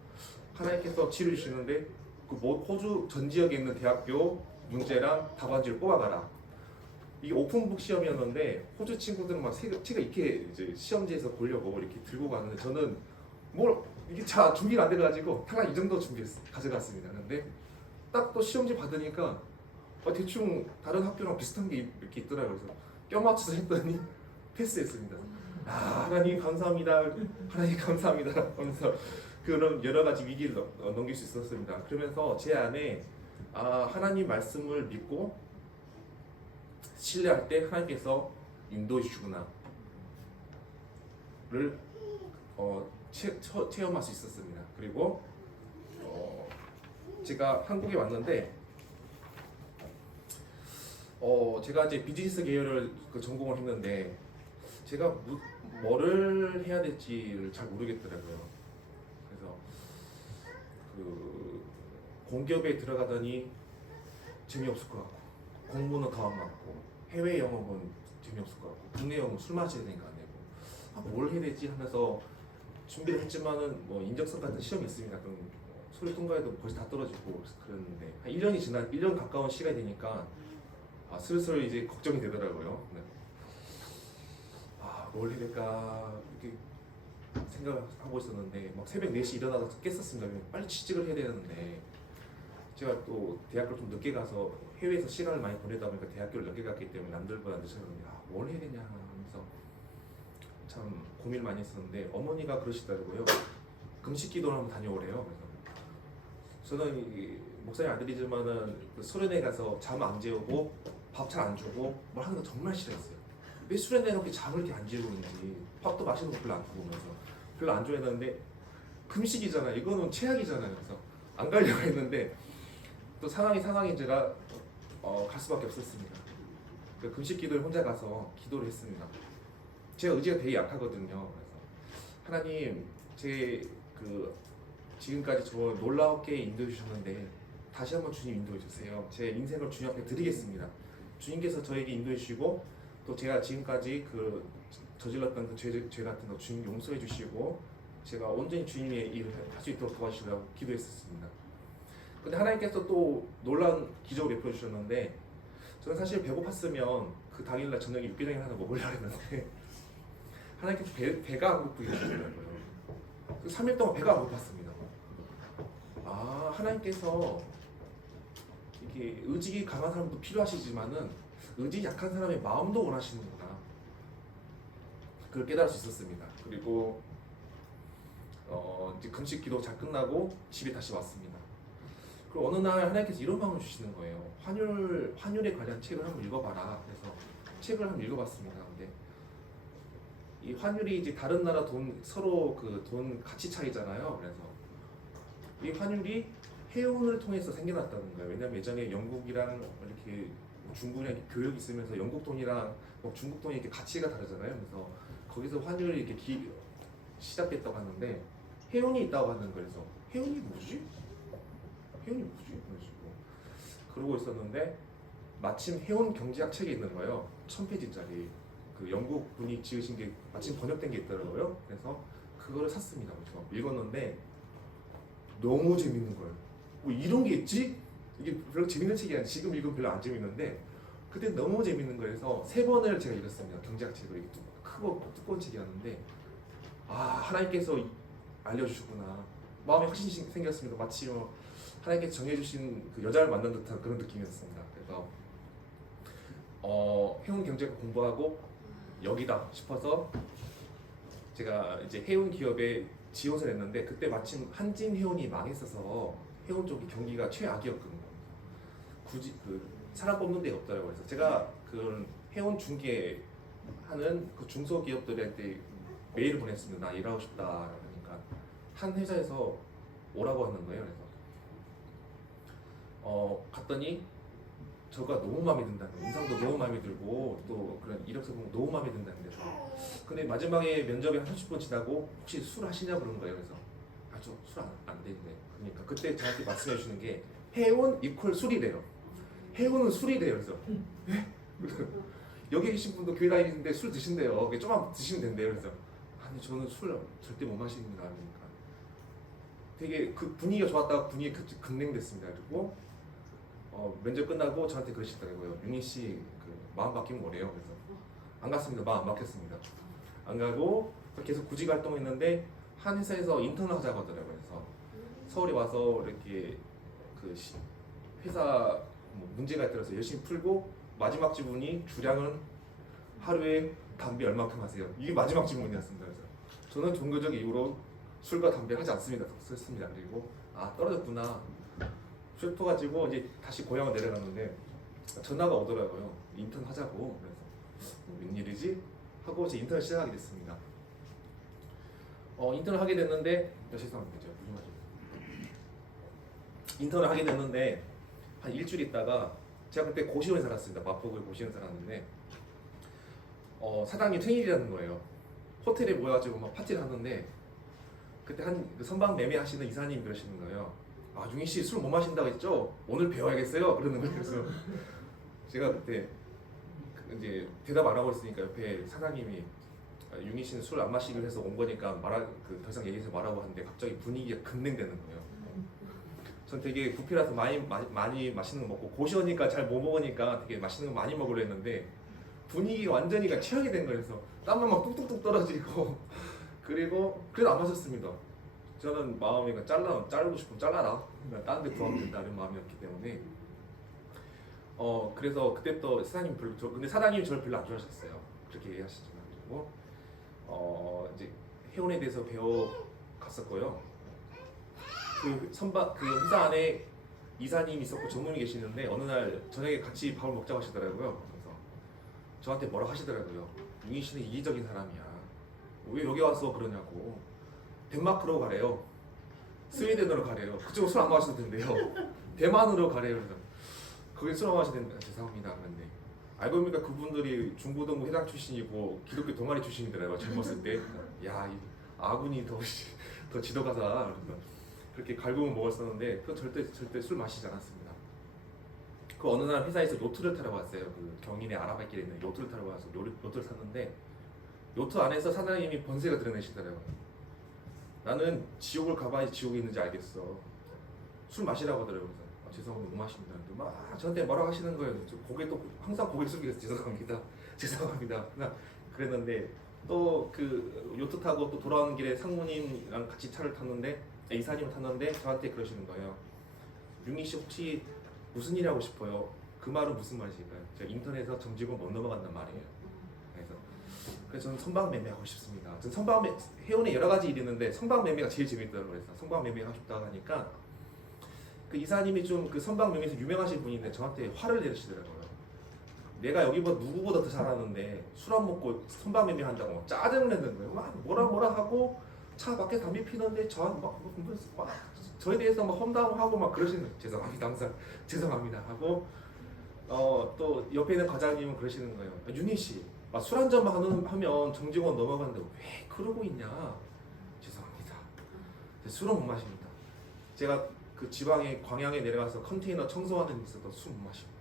하나님께서 지혜를 주시는데 그 호주 전 지역에 있는 대학교 문제랑 답안지를 뽑아가라. 이게 오픈북 시험이었는데 호주 친구들은 막 제가 이렇게 이제 시험지에서 보려고 이렇게 들고 가는데 저는 뭘 이게 자 준비가 안 돼가지고 탈락 이 정도 가져갔습니다. 근데 딱 또 시험지 받으니까 대충 다른 학교랑 비슷한 게 이렇게 있더라고요. 그래서 껴 맞춰서 했더니 패스했습니다. 아 하나님 감사합니다. 하나님 감사합니다. 하면서 그런 여러 가지 위기를 넘길 수 있었습니다. 그러면서 제 안에 하나님 말씀을 믿고 신뢰할 때 하나님께서 인도해 주구나를 체험할 수 있었습니다. 그리고 제가 한국에 왔는데 제가 이제 비즈니스 계열을 전공을 했는데 제가 뭐를 해야 될지를 잘 모르겠더라고요. 그래서 그 공기업에 들어가더니 재미없을 것 같고 공부는 더 안 맞고 해외 영업은 재미없을 것 같고 국내 영업은 술 마셔야 되니까 안 되고 뭘 해야 되지 하면서 준비를 했지만은 뭐 인적성 같은 시험이 있습니다. 그럼 소리 통과해도 벌써 다 떨어지고 그랬는데 한 1년 가까운 시간이 되니까 슬슬 이제 걱정이 되더라고요. 네. 뭘 해야 될까 이렇게 생각하고 있었는데 막 새벽 4시 일어나서 깼었습니다. 빨리 취직을 해야 되는데 제가 또 대학교를 좀 늦게 가서 해외에서 시간을 많이 보내다 보니까 대학교를 늦게 갔기 때문에 남들보다 늦었는데 뭘 해야 되냐 하면서 참 고민을 많이 했었는데 어머니가 그러시더라고요. 금식 기도를 한번 다녀오래요. 그래서 저는 목사님 아들이지만은 그 수련회 가서 잠 안 재우고 밥 잘 안 주고 뭘 하는 거 정말 싫어했어요. 왜 수련회 그렇게 잠을 이렇게 안 재우는지 밥도 맛있는 거 별로 안 먹으면서 별로 안 좋아했는데 금식이잖아요. 이거는 최악이잖아요. 그래서 안 가려고 했는데 또 상황인지라 갈 수밖에 없었습니다. 그 금식 기도를 혼자 가서 기도를 했습니다. 제가 의지가 되게 약하거든요. 그래서 하나님 지금까지 저 놀랍게 인도해 주셨는데 다시 한번 주님 인도해 주세요. 제 인생을 주님 앞에 드리겠습니다. 주님께서 저에게 인도해 주시고 또 제가 지금까지 저질렀던 그 죄 같은 거 주님 용서해 주시고 제가 온전히 주님의 일을 할 수 있도록 도와주시라고 기도했었습니다. 근데 하나님께서 또 놀라운 기적을 베풀어 주셨는데 저는 사실 배고팠으면 그 당일날 저녁에 육개장을 하나 먹으려고 했는데 하나님께서 배가 안 고프게 해주시더라고요. 3일 동안 배가 안 고팠습니다. 하나님께서 이게 의지 강한 사람도 필요하시지만은 의지 약한 사람의 마음도 원하시는구나. 그걸 깨달을 수 있었습니다. 그리고 이제 금식 기도 잘 끝나고 집에 다시 왔습니다. 그리고 어느 날 하나님께서 이런 마음을 주시는 거예요. 환율에 관한 책을 한번 읽어봐라. 그래서 책을 한번 읽어봤습니다. 근데 이 환율이 이제 다른 나라 서로 돈 가치 차이잖아요. 그래서 이 환율이 해운을 통해서 생겨났다는 거예요. 왜냐면 예전에 영국이랑 이렇게 중국이랑 이렇게 교역이 있으면서 영국 돈이랑 중국 돈이 이렇게 가치가 다르잖아요. 그래서 거기서 환율이 이렇게 시작됐다고 하는데 해운이 있다고 하는 거예요. 그래서 해운이 뭐지? 그러고 있었는데 마침 해운 경제학 책이 있는 거예요. 1000페이지짜리 그 영국 분이 지으신 게 마침 번역된 게 있더라고요. 그래서 그거를 샀습니다. 그래서 읽었는데 너무 재밌는 거예요. 뭐 이런 게 있지? 이게 별로 재밌는 책이 아니라 지금 읽으면 별로 안 재밌는데 그때 너무 재밌는 거여서 3번을 제가 읽었습니다. 경제학 책을 이게 크고 두꺼운 책이었는데 하나님께서 알려주셨구나. 마음에 확신이 생겼습니다. 마치 하나님께서 정해주신 그 여자를 만난 듯한 그런 느낌이었습니다. 그래서 해운 경제학 공부하고 여기다 싶어서 제가 이제 해운 기업에 지원을 했는데 그때 마침 한진 해운이 망했어서 해운 쪽이 경기가 최악이었거든요. 굳이 그 사람 뽑는 데가 없더라고요. 그래서 제가 그 해운 중개하는 그 중소기업들한테 메일을 보냈습니다. 나 일하고 싶다 하니까 한 회사에서 오라고 하는 거예요. 그래서 갔더니 저가 너무 마음에 든다는 거예요. 인상도 너무 마음에 들고 또 그런 이력서 보면 너무 마음에 든다는 데서 근데 마지막에 면접이 한 30분 지나고 혹시 술 하시냐 그런 거예요. 그래서 저 술 안 되는데 그러니까 그때 저한테 말씀해 주시는 게 해운 이퀄 술이래요. 해운은 술이래요. 그래서 여기 계신 분도 교회 다니는데 술 드신대요. 좀만 드시면 된대요. 그래서 아니 저는 술 절대 못 마십니다. 그러니까 되게 그 분위기가 좋았다가 분위기가 급냉됐습니다. 그리고 면접 끝나고 저한테 그러시더라고요. 윤희 씨 그 마음 바뀌면 뭐래요? 그래서 안 갔습니다. 마음 안 바뀌었습니다. 안 가고 계속 구직 활동했는데 한 회사에서 인턴을 하자고 하더라고요. 그래서 서울에 와서 이렇게 그 회사 뭐 문제가 있더라서 열심히 풀고 마지막 지문이 주량은 하루에 담배 얼마큼 하세요? 이게 마지막 질문이었습니다. 그래서 저는 종교적 이유로 술과 담배를 하지 않습니다. 썼습니다. 그리고 떨어졌구나 싶어가지고 이제 다시 고향을 내려갔는데 전화가 오더라고요. 인턴 하자고. 그래서 웬일이지? 하고 제 인턴을 시작하게 됐습니다. 인턴을 하게 됐는데 죄송합니다. 제가 무슨 말이에요? 인턴을 하게 됐는데 한 일주일 있다가 제가 그때 고시원에 살았습니다. 마포구에 고시원에 살았는데 사장님 생일이라는 거예요. 호텔에 모여가지고 막 파티를 하는데 그때 그 선박 매매 하시는 이사님이 그러시는 거예요. 윤희 씨 술 못 마신다고 했죠? 오늘 배워야겠어요. 그러는 거예요. 그래서 제가 그때 이제 대답 안 하고 있으니까 옆에 사장님이 윤희 씨는 술 안 마시기로 해서 온 거니까 더 이상 얘기해서 말하고 하는데 갑자기 분위기가 급냉되는 거예요. 전 되게 부피라서 많이 맛있는 거 먹고 고시원이니까 잘 못 먹으니까 되게 맛있는 거 많이 먹으려 했는데 분위기가 완전히 최악이 된 거예요. 그래서 땀만 막 뚝뚝뚝 떨어지고 그리고 그래도 안 마셨습니다. 저는 마음이 자르고 싶으면 잘라라. 다른 데 구하면 된다 이런 마음이었기 때문에 그래서 그때부터 사장님 근데 사장님이 저를 별로 안 좋아하셨어요. 그렇게 얘기하시지만 그리고 이제 해운에 대해서 배워 갔었고요. 그 회사 안에 이사님이 있었고 전문이 계시는데 어느 날 저녁에 같이 밥을 먹자고 하시더라고요. 그래서 저한테 뭐라고 하시더라고요. 윤희 씨는 이기적인 사람이야. 왜 여기 와서 그러냐고. 덴마크로 가래요. 스웨덴으로 가래요. 그쪽은 술 안 마셔도 된대요. 대만으로 가래요. 그래서 거기 술 안 마셔도 된다. 죄송합니다. 그런데 알고 보니까 그분들이 중고등부 회장 출신이고 기독교 동아리 출신이더라고요. 젊었을 때. 야, 이 아군이 더 지도가다. 그렇게 갈굼을 먹었었는데 그 절대 술 마시지 않았습니다. 그 어느 날 회사에서 요트를 타러 왔어요. 그 경인의 아라뱃길에 있는 요트를 타러 와서 요트를 탔는데 요트 안에서 사장님이 번세가 드러내시더라고요. 나는 지옥을 가봐야 지옥에 있는지 알겠어. 술 마시라고 하더라고요. 그래서 죄송합니다. 못 마십니다. 근데 막 저한테 뭐라고 하시는 거예요. 항상 고개 숙이면서 죄송합니다. 그랬는데 또 그 요트 타고 또 돌아오는 길에 상무님이랑 같이 차를 탔는데 이사님을 탔는데 저한테 그러시는 거예요. 윤희 씨 혹시 무슨 일 하고 싶어요? 그 말은 무슨 말이실까요? 제가 인터넷에서 정직원 못 넘어간단 말이에요. 그래서 저는 선박 매매 하고 싶습니다. 저는 해운에 여러 가지 일이 있는데 선박 매매가 제일 재밌더라고요. 그래서 선박 매매 하고 싶다고 하니까 그 이사님이 좀 그 선박 매매에서 유명하신 분인데 저한테 화를 내시더라고요. 내가 여기보다 누구보다 더 잘하는데 술 안 먹고 선박 매매 한다고 막 짜증을 내는 거예요. 막 뭐라 하고 차 밖에 담배 피는데 저한테 막 저에 대해서 막 험담하고 막 그러시는 거예요. 죄송합니다. 항상 죄송합니다 하고 또 옆에 있는 과장님은 그러시는 거예요. 윤희 씨 술 한 잔만 하면 정직원 넘어가는데 왜 그러고 있냐. 죄송합니다. 술은 못 마십니다. 제가 그 지방에 광양에 내려가서 컨테이너 청소하는 데 있어도 술 못 마십니다.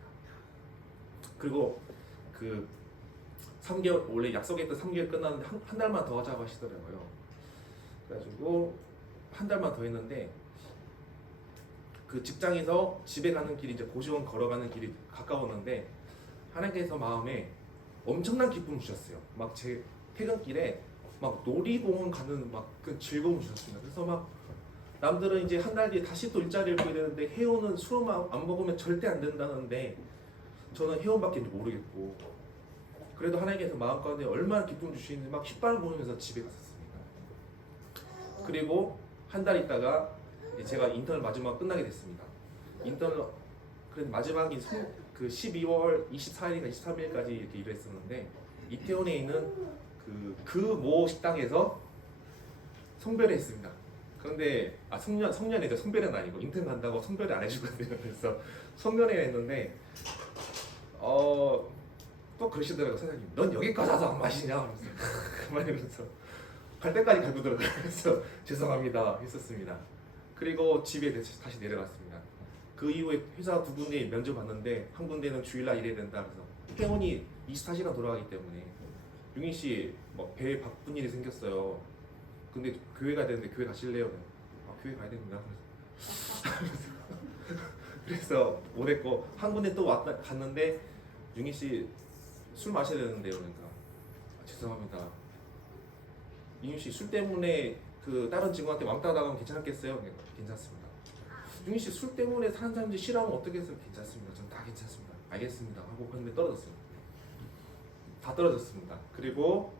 그리고 그 3개월 원래 약속했던 3개월 끝났는데 한 달만 더 하자고 하시더라고요. 그래가지고 한 달만 더 했는데 그 직장에서 집에 가는 길이 이제 고시원 걸어가는 길이 가까웠는데 하나님께서 마음에 엄청난 기쁨을 주셨어요. 막 제 퇴근길에 막 놀이공원 가는 막 그 즐거움을 주셨습니다. 그래서 막 남들은 이제 한 달 뒤에 다시 또 일자리를 보게 되는데 회원은 술만 안 먹으면 절대 안 된다는데 저는 회원밖에 모르겠고 그래도 하나님께서 마음가운데 얼마나 기쁨 주시는지 막 휘발 보면서 집에 갔었습니다. 그리고 한 달 있다가 이제 제가 인턴을 마지막 끝나게 됐습니다. 인턴을 그래도 마지막인 그 12월 24일인가 23일까지 이렇게 일을 했었는데 이태원에 있는 그 모 식당에서 성별을 했습니다. 그런데 성년이죠. 성별은 아니고 인턴 간다고 성별을 안 해주거든요. 그래서 성년회를 했는데 또 그러시더라고요. 사장님 넌 여기까지 와서 안 마시냐 그러면서 갈 때까지 가고 들어가요. 그래서 죄송합니다 했었습니다. 그리고 집에 다시 내려갔습니다. 그 이후에 회사 두 군데 면접 봤는데 한 군데는 주일날 일해야 된다 그래서 회원이 24시간 돌아가기 때문에 용인 씨뭐 배에 바쁜 일이 생겼어요. 근데 교회 가야 되는데 교회 가실래요? 아 교회 가야 됩니다. 그래서 못 했고 한 군데 또 갔는데 용인 씨 술 마셔야 되는데요. 그러니까 죄송합니다. 용인 씨 술 때문에 그 다른 친구한테 왕따 당하면 괜찮겠어요? 네, 괜찮습니다. 용인 씨 술 때문에 사는 사람들이 싫어하면 어떻게 해서 괜찮습니다. 전 다 괜찮습니다. 알겠습니다. 하고 근데 떨어졌습니다. 다 떨어졌습니다. 그리고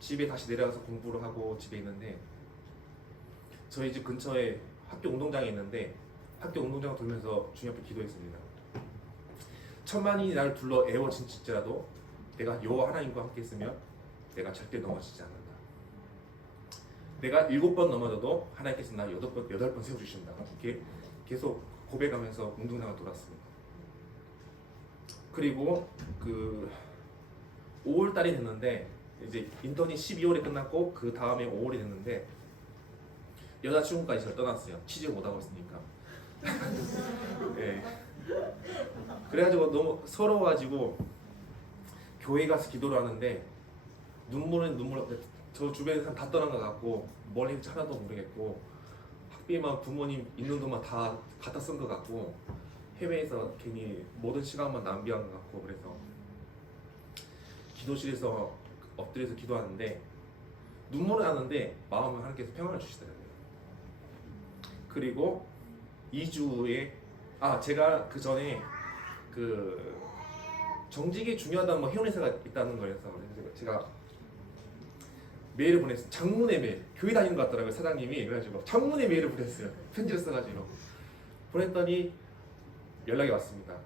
집에 다시 내려가서 공부를 하고 집에 있는데 저희 집 근처에 학교 운동장이 있는데 학교 운동장 돌면서 주님 앞에 기도했습니다. 천만인이 나를 불러 애워진지라도 내가 여호와 하나님과 함께 있으면 내가 절대 넘어지지 않는다. 내가 7번 넘어져도 하나님께서 나 8번 세워주신다. 이렇게 계속 고백하면서 운동장을 돌았습니다. 그리고 그 5월 달이 됐는데 이제 인턴이 12월에 끝났고 그 다음에 5월이 됐는데 여자친구까지 저를 떠났어요. 취직 못하고 있으니까. 네. 그래가지고 너무 서러워가지고 교회 가서 기도를 하는데 눈물은 눈물. 저 주변에 사람 다 떠난 것 같고 뭘 했는지 하나도 모르겠고 학비만 부모님 있는 돈만 다 갖다 쓴 것 같고 해외에서 괜히 모든 시간만 낭비한 것 같고 그래서 기도실에서 엎드려서 기도하는데 눈물은 나는데 마음은 하나님께서 평안을 주시더라고요. 그리고 2주에 제가 그 전에 그 정직이 중요하다는 뭐 회원회사가 있다는 거여서 제가 메일을 보냈어요. 장문의 메일. 교회 다니는 것 같더라고요 사장님이. 그래가지고 장문의 메일을 보냈어요. 편지를 써가지고 보냈더니 연락이 왔습니다.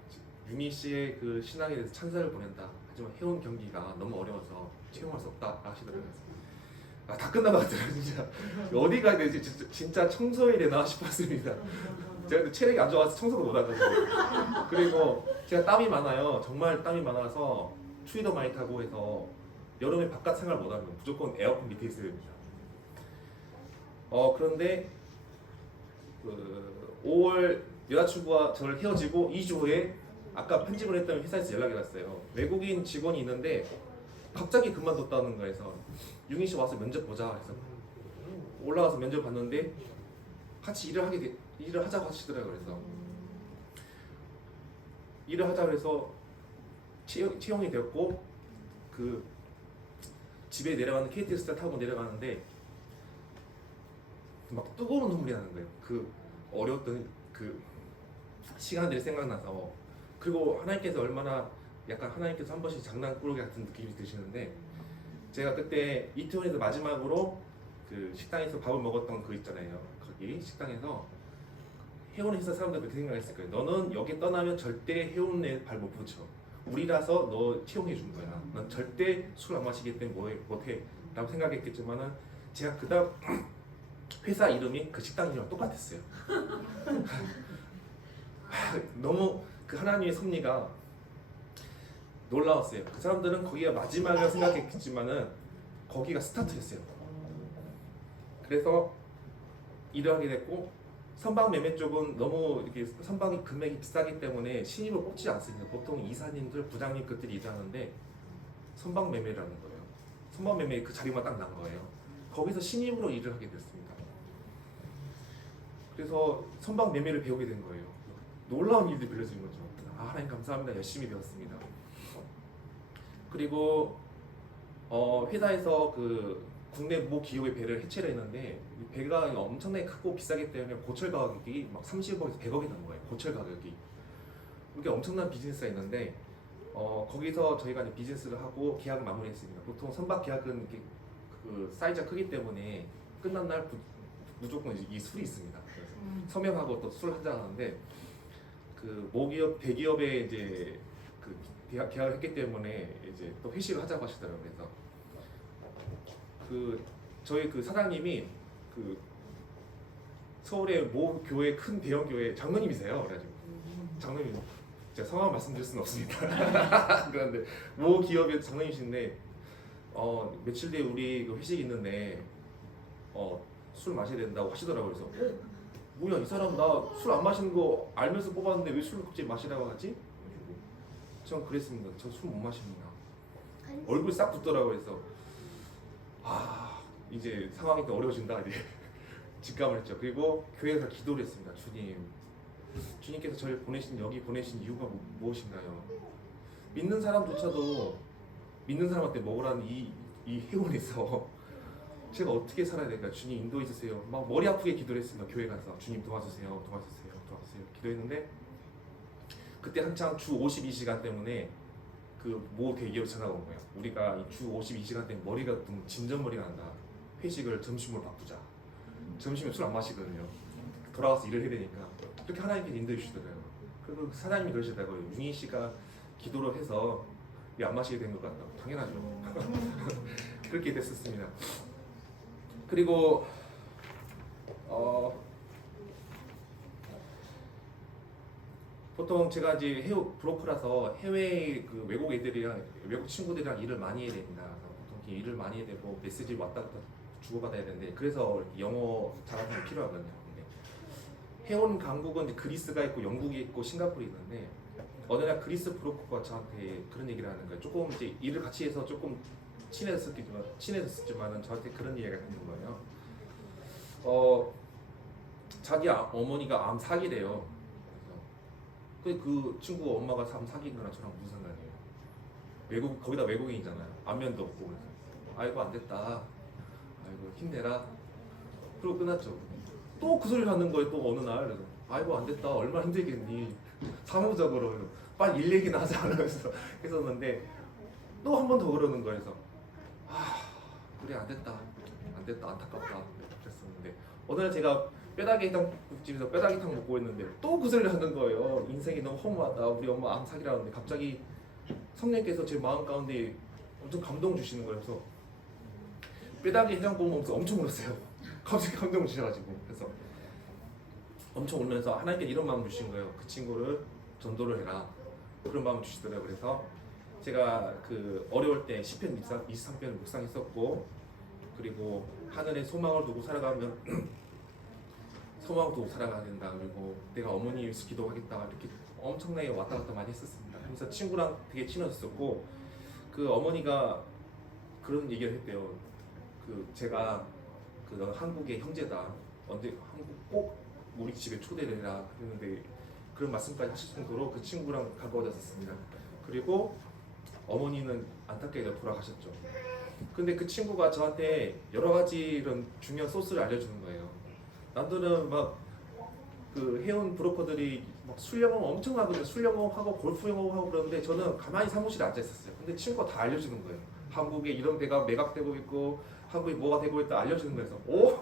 유미 씨의 그 신앙에 대해서 찬사를 보낸다. 하지만 회원 경기가 너무 어려워서 채용할 수 없다 하시더라고요. 다 끝난 것 같더라고요. 진짜 어디 가야 되지? 진짜 청소해야 되나 싶었습니다. 제가 체력이 안 좋아서 청소도 못 하거든요. 그리고 제가 땀이 많아요. 정말 땀이 많아서 추위도 많이 타고 해서 여름에 바깥 생활 못 하면 무조건 에어컨 밑에 있어야 됩니다. 그런데 그 5월 여자친구와 저를 헤어지고 2주 후에 아까 편집을 했던 회사에서 연락이 왔어요. 외국인 직원이 있는데 갑자기 그만뒀다는 거에서 용인 씨 와서 면접 보자. 그래서 올라가서 면접 봤는데 같이 일을 하자고 하시더라고요. 그래서 일을 하자 그래서 채용이 되었고 그 집에 내려가는 KTX 타고 내려가는데 막 뜨거운 눈물이 나는 거예요. 그 어려웠던 그 시간들이 생각나서. 그리고 하나님께서 얼마나 약간 하나님께서 한 번씩 장난꾸러기 같은 느낌이 드시는데 제가 그때 이태원에서 마지막으로 그 식당에서 밥을 먹었던 그 있잖아요. 거기 식당에서 회원회사 사람들 그렇게 생각했을 거예요. 너는 여기 떠나면 절대 회원에 발 못 붙여. 우리라서 너 채용해 준 거야. 넌 절대 술 안 마시기 때문에 못해 라고 생각했겠지만은 제가 그다음 회사 이름이 그 식당이랑 똑같았어요. 너무 그 하나님의 섭리가 놀라웠어요. 그 사람들은 거기가 마지막이라고 생각했겠지만은 거기가 스타트였어요. 그래서 일을 하게 됐고 선박 매매 쪽은 너무 이렇게 선박이 금액이 비싸기 때문에 신입을 뽑지 않습니다. 보통 이사님들, 부장님 것들이 일하는데 선박 매매라는 거예요. 선박 매매 그 자리만 딱 난 거예요. 거기서 신입으로 일을 하게 됐습니다. 그래서 선박 매매를 배우게 된 거예요. 놀라운 일들이 벌어진 거죠. 하나님 감사합니다. 열심히 배웠습니다. 그리고 회사에서 그 국내 모 기업의 배를 해체를 했는데 이 배가 엄청나게 크고 비싸기 때문에 고철 가격이 막 30억에서 100억이 넘는 거예요. 고철 가격이. 이게 엄청난 비즈니스가 있는데 거기서 저희가 이제 비즈니스를 하고 계약을 마무리했습니다. 보통 선박 계약은 이렇게 그 사이즈가 크기 때문에 끝난 날 무조건 이 술이 있습니다. 그래서 서명하고 또 술 한잔 하는데 그 모기업 대기업에 이제 그 계약을 했기 때문에 이제 또 회식을 하자고 하시더라고요. 그래서 그 저희 그 사장님이 그 서울의 모 교회 큰 대형 교회 장로님이세요. 그래가지고 장로님 제가 성함 말씀드릴 수는 없습니다. 그런데 모 기업의 장로님이신데 며칠 뒤에 우리 그 회식이 있는데 술 마셔야 된다고 하시더라고요. 그래서 뭐야 이 사람 나 술 안 마시는 거 알면서 뽑았는데 왜 술을 갑자기 마시라고 하지? 전 그랬습니다. 저 술 못 마십니다. 얼굴 싹 붓더라고요. 그래서 이제 상황이 더 어려워진다 이제 직감을 했죠. 그리고 교회에서 기도를 했습니다. 주님께서 저를 여기 보내신 이유가 무엇인가요? 믿는 사람조차도 믿는 사람한테 먹으라는 이 회원에서 제가 어떻게 살아야 될까? 주님 인도해 주세요. 막 머리 아프게 기도를 했습니다. 교회 가서 주님 도와주세요. 기도했는데 그때 한창 주 52시간 때문에 그 모 대기업 전화가 온 거예요. 우리가 이 주 52시간 때문에 머리가 좀 진전머리가 난다. 회식을 점심으로 바꾸자. 점심에 술 안 마시거든요. 돌아와서 일을 해야 되니까 그렇게 하나님께 인도해 주시더라고요. 그리고 사장님이 그러시더라고요. 윤희 씨가 기도를 해서 안 마시게 된 것 같다고. 당연하죠. 그렇게 됐었습니다. 그리고 보통 제가 이제 브로커라서 해외 그 외국 애들이랑 외국 친구들이랑 일을 많이 해야 됩니다. 보통 이렇게 일을 많이 해야 되고 메시지 왔다 갔다 주고받아야 되는데 그래서 영어 자격증이 필요하거든요. 근데 해온 강국은 이제 그리스가 있고 영국이 있고 싱가포르이 있는데 어느 날 그리스 브로커가 저한테 그런 얘기를 하는 거예요. 조금 이제 일을 같이 해서 조금 친해졌지만은 저한테 그런 이야기가 하는 거예요. 자기 어머니가 암 사기래요. 그 친구 엄마가 암 사기인 거랑 저랑 무슨 상관이에요? 거기다 외국인이잖아요. 안면도 없고 그래서 아이고 안 됐다. 아이고 힘내라. 그리고 끝났죠. 또 그 소리를 하는 거예요. 또 어느 날 그래서 아이고 안 됐다. 얼마나 힘들겠니? 사무적으로 빨리 일 얘기나 하자 그러면서 했었는데 또 한 번 더 그러는 거예요. 그래서 그래 안 됐다 안타깝다 그랬었는데 어느 날 제가 뼈다귀 해장국집에서 뼈다귀탕 먹고 있는데 또 그 소리를 하는 거예요. 인생이 너무 허무하다. 우리 엄마 암 사기라는데 갑자기 성령께서 제 마음 가운데 엄청 감동 주시는 거예요. 그래서 뼈다귀 해장국 먹으면서 엄청 울었어요. 갑자기 감동 주셔가지고 그래서 엄청 울면서 하나님께 이런 마음 주신 거예요. 그 친구를 전도를 해라. 그런 마음 주시더라고요. 그래서 제가 그 어려울 때 시편 23편을 묵상했었고 그리고 하늘에 소망을 두고 살아가면 소망을 두고 살아가야 된다. 그리고 내가 어머니 위해서 기도하겠다. 이렇게 엄청나게 왔다 갔다 많이 했었습니다. 그래서 친구랑 되게 친해졌었고 그 어머니가 그런 얘기를 했대요. 제가 너 한국의 형제다. 언제 한국 꼭 우리 집에 초대를 해라. 그랬는데 그런 말씀까지 하실 정도로 그 친구랑 가까워졌었습니다. 그리고 어머니는 안타깝게 돌아가셨죠. 근데 그 친구가 저한테 여러 가지 이런 중요한 소스를 알려주는 거예요. 남들은 막 그 해운 브로커들이 막 술 영업 엄청 하거든요. 술 영업하고 골프 영업하고 그러는데 저는 가만히 사무실에 앉아 있었어요. 근데 친구가 다 알려주는 거예요. 한국에 이런 배가 매각되고 있고 한국에 뭐가 되고 있다 알려주는 거예요. 오?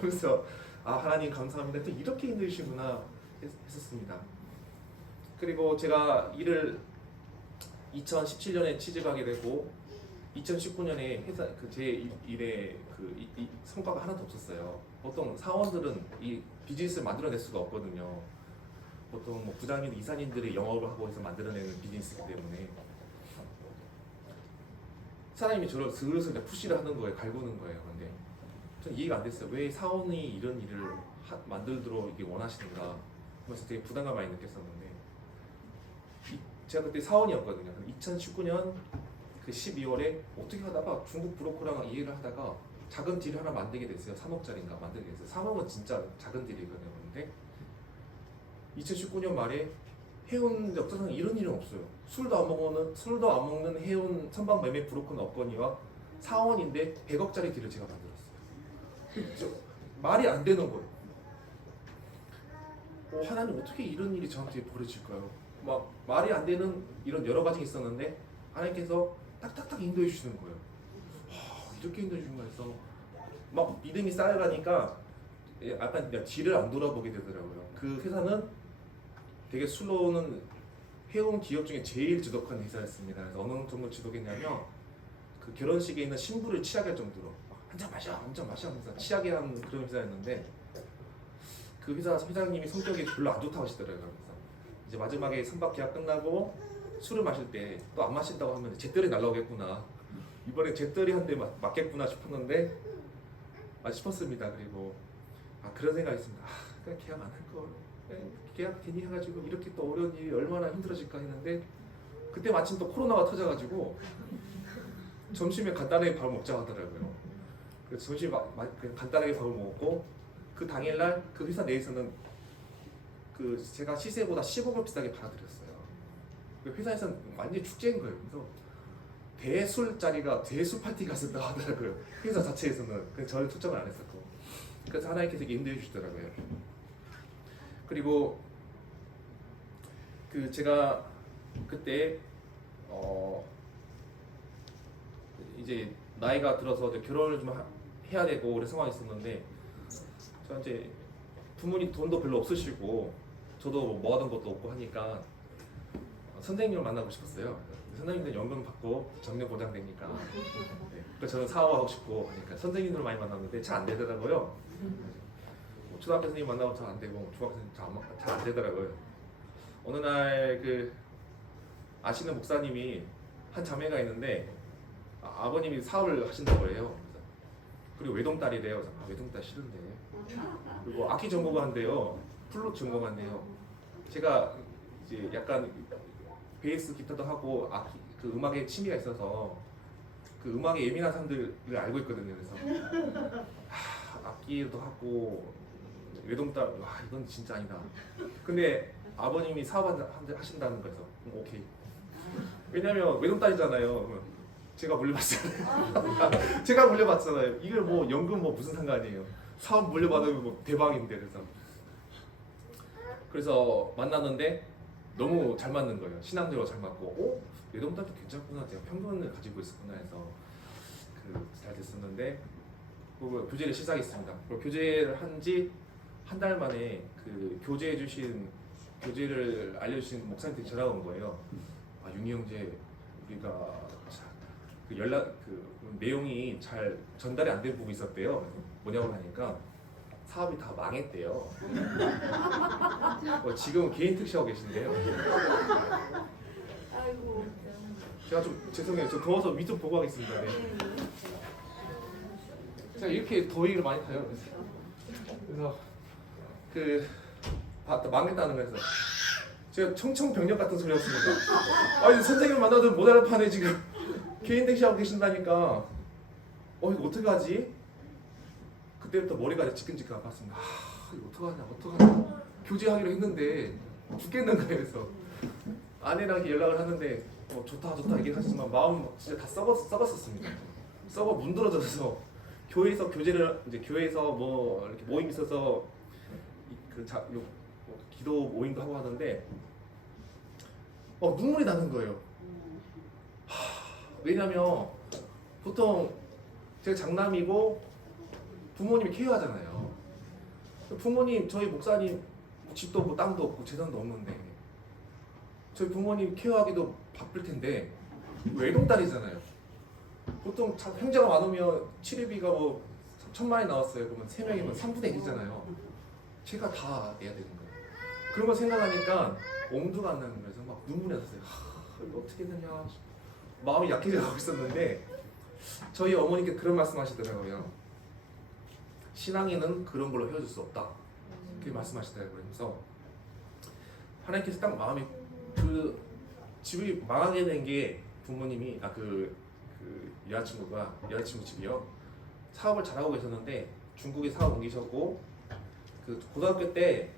그래서 하나님 감사합니다. 또 이렇게 힘드시구나 했었습니다. 그리고 제가 일을 2017년에 취직하게 되고 2019년에 회사 제 일에 성과가 하나도 없었어요. 보통 사원들은 이 비즈니스를 만들어낼 수가 없거든요. 보통 뭐 부장님, 이사님들이 영업을 하고 해서 만들어내는 비즈니스이기 때문에 사장님이 저를 슬슬 푸시를 하는 거예요, 갈구는 거예요. 근데 전 이해가 안 됐어요. 왜 사원이 이런 일을 만들도록 이게 원하시는가? 그래서 되게 부담감 많이 느꼈었는데 제가 그때 사원이었거든요. 2019년 그 12월에 어떻게 하다가 중국 브로커랑 이해를 하다가 작은 딜을 하나 만들게 됐어요. 3억짜리인가 만들게 됐어요. 3억은 진짜 작은 딜이거든요. 근데 2019년 말에 해운 역사상 이런 일은 없어요. 술도 안 먹는 해운 선박 매매 브로커는 없거니와 사원인데 100억짜리 딜을 제가 만들었어요. 말이 안 되는 거예요. 하나님 어떻게 이런 일이 저한테 벌어질까요? 막 말이 안 되는 이런 여러 가지 있었는데 하나님께서 딱딱딱 인도해 주시는 거예요. 이렇게 인도해 주는 거에서 막 믿음이 쌓여가니까 약간 뒤를 안 돌아보게 되더라고요. 그 회사는 되게 술로는 해온 기업 중에 제일 지독한 회사였습니다. 그래서 어느 정도 지독했냐면 그 결혼식에 있는 신부를 취하게 할 정도로 한 잔 마셔 하면서 취하게 하는 그런 회사였는데 그 회사 회장님이 성격이 별로 안 좋다고 하시더라고요. 그래서 이제 마지막에 선박 계약 끝나고 술을 마실 때 또 안 마신다고 하면 잿더리 날라오겠구나. 이번에 잿더리 한 대 맞겠구나 싶었는데 싶었습니다. 그리고 그런 생각이 있습니다. 그냥 계약 안 할 걸. 계약 괜히 해가지고 이렇게 또 어려운 일이 얼마나 힘들어질까 했는데 그때 마침 또 코로나가 터져가지고 점심에 간단하게 밥을 먹자고 하더라고요. 그래서 점심 그냥 간단하게 밥을 먹었고 그 당일날 그 회사 내에서는 그 제가 시세보다 10억을 비싸게 팔아드렸어요. 그 회사에서는 완전히 축제인 거예요. 그래서 대술 자리가 대술 파티가 쓴다고 하더라고요. 회사 자체에서는. 그래서 저는 초청을 안 했었고. 그래서 하나님께서 인도해 주시더라고요. 그리고 그 제가 그때 이제 나이가 들어서 이제 결혼을 좀 해야 되고 그런 상황이 있었는데 저 이제 부모님 돈도 별로 없으시고 저도 뭐 하던 것도 없고 하니까 선생님을 만나고 싶었어요. 선생님들 연금 받고 정년 보장되니까. 네. 그래서 저는 사업하고 싶고 하니까 선생님들을 많이 만났는데 잘 안 되더라고요. 초등학교 선생님 만나고 잘 안 되고 중학교 선생님 잘 안 되더라고요. 어느 날 그 아시는 목사님이 한 자매가 있는데 아버님이 사업을 하신다고 해요. 그리고 외동딸이래요. 외동딸 싫은데. 그리고 악기 전공한대요. 플룻 전공한대요. 제가 이제 약간 베이스 기타도 하고 그 음악에 취미가 있어서 그 음악에 예민한 사람들을 알고 있거든요. 그래서 악기도 하고 외동딸 이건 진짜 아니다. 근데 아버님이 사업 하신다는 거에서 오케이. 왜냐면 외동딸이잖아요. 제가 물려봤잖아요. 제가 물려봤잖아요. 이걸 뭐 연금 뭐 무슨 상관이에요. 사업 물려받으면 뭐 대박인데. 그래서 만났는데 너무 잘 맞는 거예요. 신앙적으로 잘 맞고 외동딸도 괜찮구나. 제가 편견을 가지고 있었구나 해서 잘 됐었는데 그리고 교제를 시작했습니다. 그리고 교제를 한 지 한 달 만에 그 교제를 알려주신 목사님들이 전화가 온 거예요. 윤희 형제 우리가 그 내용이 잘 전달이 안 된 부분이 있었대요. 뭐냐고 하니까 사업이 다 망했대요. 지금은 개인 택시하고 계신데요. 아이고. 제가 좀 죄송해요. 저 더워서 위 좀 보고 하겠습니다. 네. 제가 이렇게 더위를 많이 타요. 그래서 망했다는 거에서 제가 청청병력 같은 소리 했습니다. 선생님 만나도 못 알아파네 지금. 개인 택시하고 계신다니까. 이거 어떡하지? 그때부터 머리가 지끈지끈 아팠습니다. 이거 어떡하냐. 교제하기로 했는데 죽겠는 거예요. 그래서 아내랑 연락을 하는데 좋다 얘기를 하시지만 마음 진짜 다 썩었었습니다. 썩어 문드러져서 교회에서 뭐 이렇게 모임 있어서 기도 모임도 하고 하는데 눈물이 나는 거예요. 왜냐면 보통 제가 장남이고 부모님이 케어하잖아요. 부모님 저희 목사님 집도 없고 땅도 없고 재산도 없는데 저희 부모님 케어하기도 바쁠 텐데 외동딸이잖아요. 보통 형제가 많으면 치료비가 뭐 1,000만 원이 나왔어요. 그러면 3명이면 3분의 1이잖아요. 제가 다 내야 되는 거예요. 그런 거 생각하니까 엄두가 안 나는 거예요. 그래서 막 눈물이 났어요. 이거 어떻게 되냐. 마음이 약해져가고 있었는데 저희 어머니께 그런 말씀 하시더라고요. 신앙인은 그런 걸로 헤어질 수 없다. 그렇게 말씀하시더라고요. 그래서 하나님께서 딱 마음이 그 집이 망하게 된 게 부모님이 여자친구 집이요. 사업을 잘하고 계셨는데 중국에 사업 옮기셨고 그 고등학교 때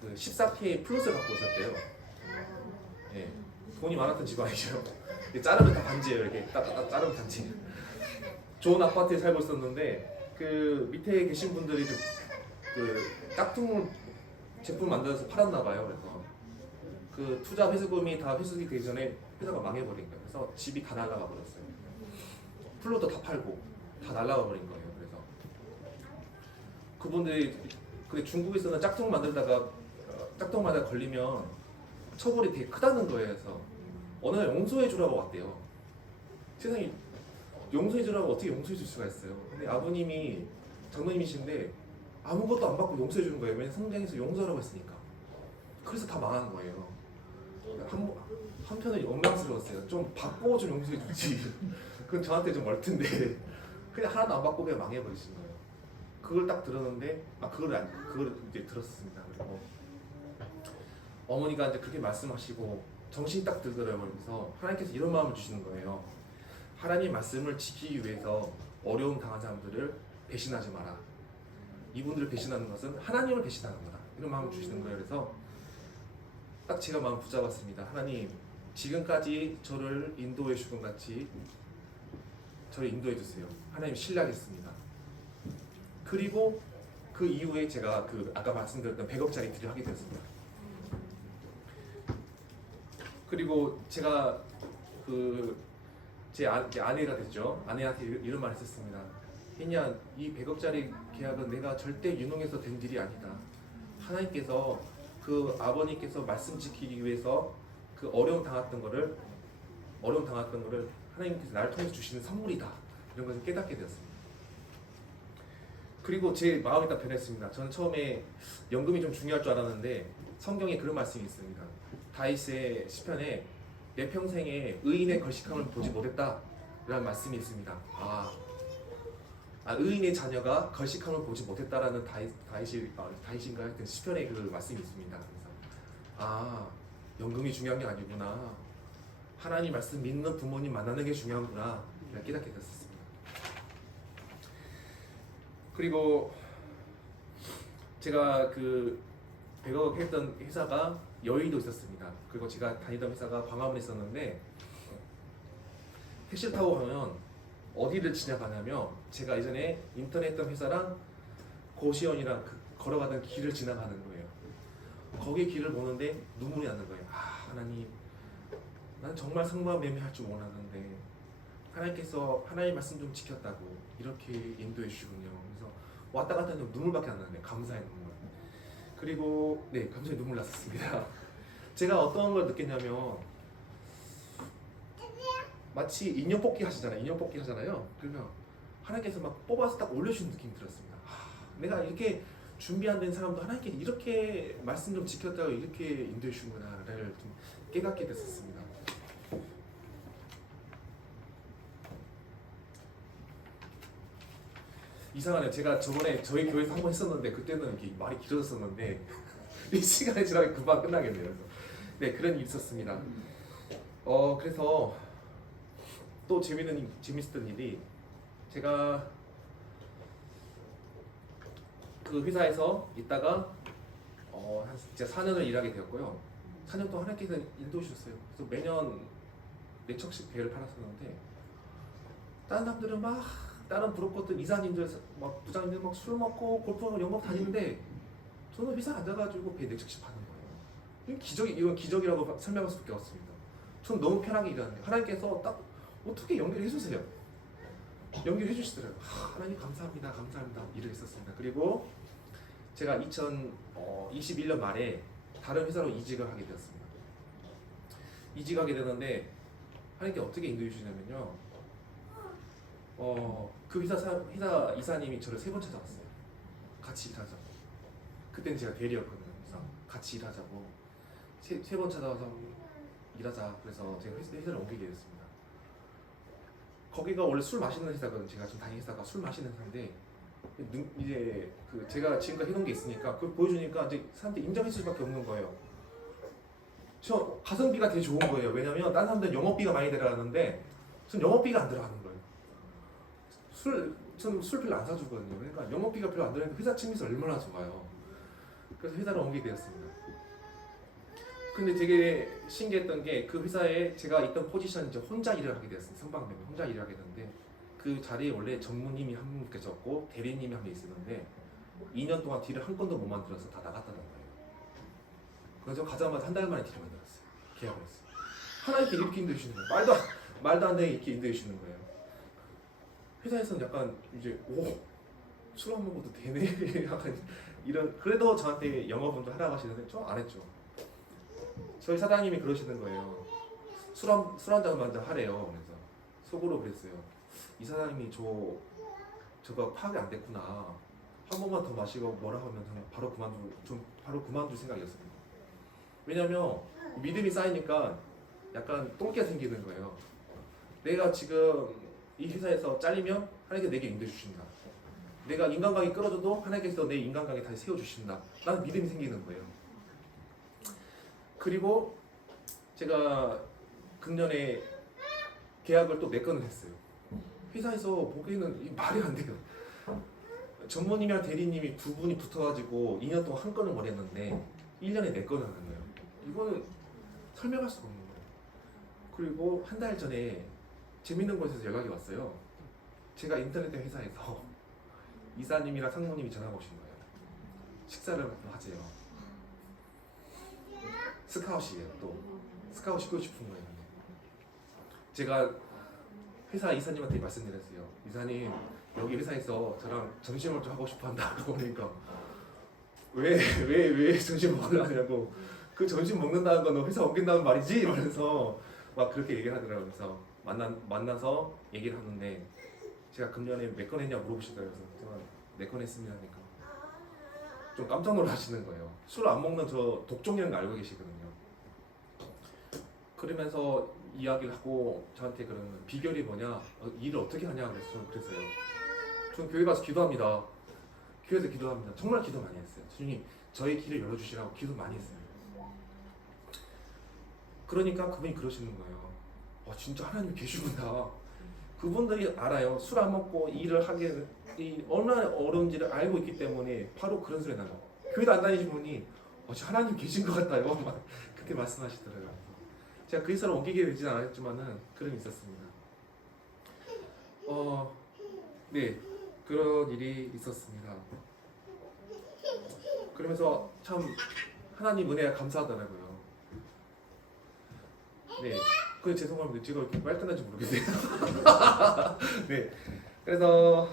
그 14K 플러스를 갖고 있었대요. 예, 돈이 많았던 집안이죠. 자르면 다 반지예요. 이렇게 따따따 자르면 반지. 좋은 아파트에 살고 있었는데 그 밑에 계신 분들이 좀 그 짝퉁 제품 만들어서 팔았나 봐요. 그래서 그 투자 회수금이 다 회수가 되기 전에 회사가 망해버린 거예요. 그래서 집이 다 날아가 버렸어요. 플로도 다 팔고 다 날아가 버린 거예요. 그래서 그분들이 근데 중국에서는 짝퉁 만들다가 걸리면 처벌이 되게 크다는 거예요. 그래서 어느 날 용서해 주라고 왔대요. 세상에 용서해 주라고 어떻게 용서해 줄 수가 있어요. 근데 아버님이 장로님이신데 아무것도 안 받고 용서해 주는 거예요. 왜냐면 성경에서 용서라고 했으니까. 그래서 다 망한 거예요. 한편은 원망스러웠어요. 좀 받고 좀 용서해 주지. 그건 저한테 좀 멀던데 그냥 하나도 안 받고 그냥 망해버리신 거예요. 그걸 딱 들었는데 그걸 이제 들었습니다. 그리고 어머니가 이제 그렇게 말씀하시고 정신이 딱 들더라고요. 그래서 하나님께서 이런 마음을 주시는 거예요. 하나님 말씀을 지키기 위해서 어려움 당한 사람들을 배신하지 마라. 이분들을 배신하는 것은 하나님을 배신하는 거다. 이런 마음을 주시는 거예요. 그래서 딱 제가 마음 붙잡았습니다. 하나님, 지금까지 저를 인도해 주신 같이 저를 인도해 주세요. 하나님 신뢰하겠습니다. 그리고 그 이후에 제가 그 아까 말씀드렸던 100억짜리 딜을 하게 되었습니다. 그리고 제가 제 아내가 됐죠. 아내한테 이런 말을 했었습니다. 혜냐, 이 100억짜리 계약은 내가 절대 유능해서 된 일이 아니다. 하나님께서 그 아버님께서 말씀 지키기 위해서 그 어려움 당했던 거를 하나님께서 나를 통해서 주시는 선물이다. 이런 것을 깨닫게 되었습니다. 그리고 제 마음이 딱 변했습니다. 저는 처음에 연금이 좀 중요할 줄 알았는데 성경에 그런 말씀이 있습니다. 다윗의 시편에 내 평생에 의인의 걸식함을 보지 못했다 라는 말씀이 있습니다. 의인의 자녀가 걸식함을 보지 못했다라는 다윗인가 하여튼 시편에 그 말씀이 있습니다. 그래서 연금이 중요한 게 아니구나. 하나님 말씀 믿는 부모님 만나는 게 중요하구나. 깨닫게 됐었습니다. 그리고 제가 그 100억 했던 회사가 여의도 있었습니다. 그리고 제가 다니던 회사가 광화문에 있었는데 택시 타고 가면 어디를 지나가냐면 제가 예전에 인턴 했던 회사랑 고시원이랑 걸어가던 길을 지나가는 거예요. 거기 길을 보는데 눈물이 나는 거예요. 하나님, 난 정말 성마매매할 줄 몰랐는데 하나님께서 하나님 말씀 좀 지켰다고 이렇게 인도해 주시군요. 그래서 왔다 갔다 하는데 눈물밖에 안 나는데 감사의 눈물. 그리고 감사의 눈물 났었습니다. 제가 어떤 걸 느꼈냐면 마치 인형 뽑기 하잖아요. 그러면 하나님께서 막 뽑아서 딱 올려주는 느낌이 들었습니다. 내가 이렇게 준비 안 된 사람도 하나님께 이렇게 말씀 좀 지켰다고 이렇게 인도해 주는구나를 좀 깨닫게 됐었습니다. 이상하네요. 제가 저번에 저희 교회에서 한 번 했었는데 그때는 이렇게 말이 길어졌었는데 이 시간이 지나면 금방 끝나겠네요. 그래서 그런 일이 있었습니다. 그래서 또 재밌었던 일이 제가 그 회사에서 있다가 한 진짜 4년을 일하게 되었고요. 4년 동안 하나님께서 인도해 주셨어요. 그래서 매년 4척씩 배를 팔았었는데 다른 사람들은 막 다른 브로커들 이사님들 막 부장님들 막 술 먹고 골프 영업 다니는데 저는 회사 앉아가지고 배 4척씩 파는 거예요. 이건 기적이라고 설명할 수밖에 없습니다. 저는 너무 편하게 일하는데 하나님께서 딱 어떻게 연결해 주세요. 연결해 주시더라고요. 하나님 감사합니다. 일을 했었습니다. 그리고 제가 2021년 말에 다른 회사로 이직을 하게 되었습니다. 이직하게 되는데 하나님께 어떻게 인도해 주시냐면요. 그 회사 이사님이 저를 3번 찾아왔어요. 같이 일하자고. 그때는 제가 대리였거든요. 그래서 같이 일하자고 3번 찾아와서 일하자. 그래서 제가 회사를 옮기게 됐습니다. 거기가 원래 술 마시는 회사거든요. 제가 좀 다니는 회사가 술 마시는 회사인데 이제 제가 지금까지 해놓은 게 있으니까 그걸 보여주니까 이제 사람들이 인정해 줄 수밖에 없는 거예요. 저 가성비가 되게 좋은 거예요. 왜냐면 다른 사람들은 영업비가 많이 들어가는데 전 영업비가 안 들어가는 거예요. 저는 술 별로 안 사주거든요. 그러니까 영업비가 별로 안 들어가니까 회사 측면에서 얼마나 좋아요. 그래서 회사를 옮기게 되었습니다. 근데 되게 신기했던 게 그 회사에 제가 있던 포지션이 이제 혼자 일을 하게 되었습니다. 성방매매 혼자 일을 하게 됐는데 그 자리에 원래 전무님이 한 분 계셨고 대리님이 한 분 있었는데 2년 동안 딜을 한 건도 못 만들어서 다 나갔다는 거예요. 그래서 가자마자 한 달 만에 딜을 만들었어요. 계약을 했어요. 하나님께 이렇게 인도해 주시는 거예요. 말도 안 되게 이렇게 인도해 주시는 거예요. 회사에서는 약간 이제 술 안 먹어도 되네 약간 이런. 그래도 저한테 영업은 하라고 하시는데 저 안 했죠. 저희 사장님이 그러시는 거예요. 술 한 잔만 더 하래요. 그래서 속으로 그랬어요. 이 사장님이 저거 파악이 안 됐구나. 한 번만 더 마시고 뭐라 하면 바로 그만둘 생각이었습니다. 왜냐면 믿음이 쌓이니까 약간 똥개가 생기는 거예요. 내가 지금 이 회사에서 잘리면 하나님께서 내게 인도해 주신다. 내가 인간관계 끌어줘도 하나님께서 내 인간관계 다시 세워주신다. 라는 믿음이 생기는 거예요. 그리고 제가 금년에 계약을 또 4건을 했어요. 회사에서 보기에는 이게 말이 안 돼요. 전무님이랑 대리님이 두 분이 붙어가지고 2년 동안 한 건을 원했는데 1년에 4건을 하는 거예요. 이거는 설명할 수가 없는 거예요. 그리고 한 달 전에 재밌는 곳에서 연락이 왔어요. 제가 인터넷 회사에서 이사님이랑 상무님이 전화가 오신 거예요. 식사를 하재요. 스카웃이에요. 또 스카웃 시키고 싶은 거예요. 제가 회사 이사님한테 말씀드렸어요. 이사님 여기 회사에서 저랑 점심을 좀 하고 싶어 한다고 하니까 왜 점심 먹으려냐고. 그 점심 먹는다는 건 너 회사 옮긴다는 말이지? 이러면서 막 그렇게 얘기를 하더라고요. 그래서 만나서 얘기를 하는데 제가 금년에 몇 건 했냐 물어보시더라고요. 그래서 제가 4건 했습니다 하니까 좀 깜짝 놀라시는 거예요. 술 안 먹는 저 독종이라는 거 알고 계시거든요. 그러면서 이야기를 하고 저한테 그러는 비결이 뭐냐, 일을 어떻게 하냐 그래서 저는 그랬어요. 저는 교회 가서 기도합니다. 교회에서 기도합니다. 정말 기도 많이 했어요. 주님 저의 길을 열어주시라고 기도 많이 했어요. 그러니까 그분이 그러시는 거예요. 진짜 하나님 계시구나. 그분들이 알아요. 술 안 먹고 일을 하기에는 얼마나 어려운지를 알고 있기 때문에 바로 그런 소리 나요. 교회도 안 다니신 분이 하나님 계신 것 같아요. 막 그렇게 말씀하시더라고요. 제가 그 회사를 옮기게 되진 않았지만은 그런 일이 있었습니다. 네, 그런 일이 있었습니다. 그러면서 참 하나님 은혜가 감사하더라고요. 네, 죄송합니다. 제가 이렇게 빨리 끝난지 모르겠네요. 네, 그래서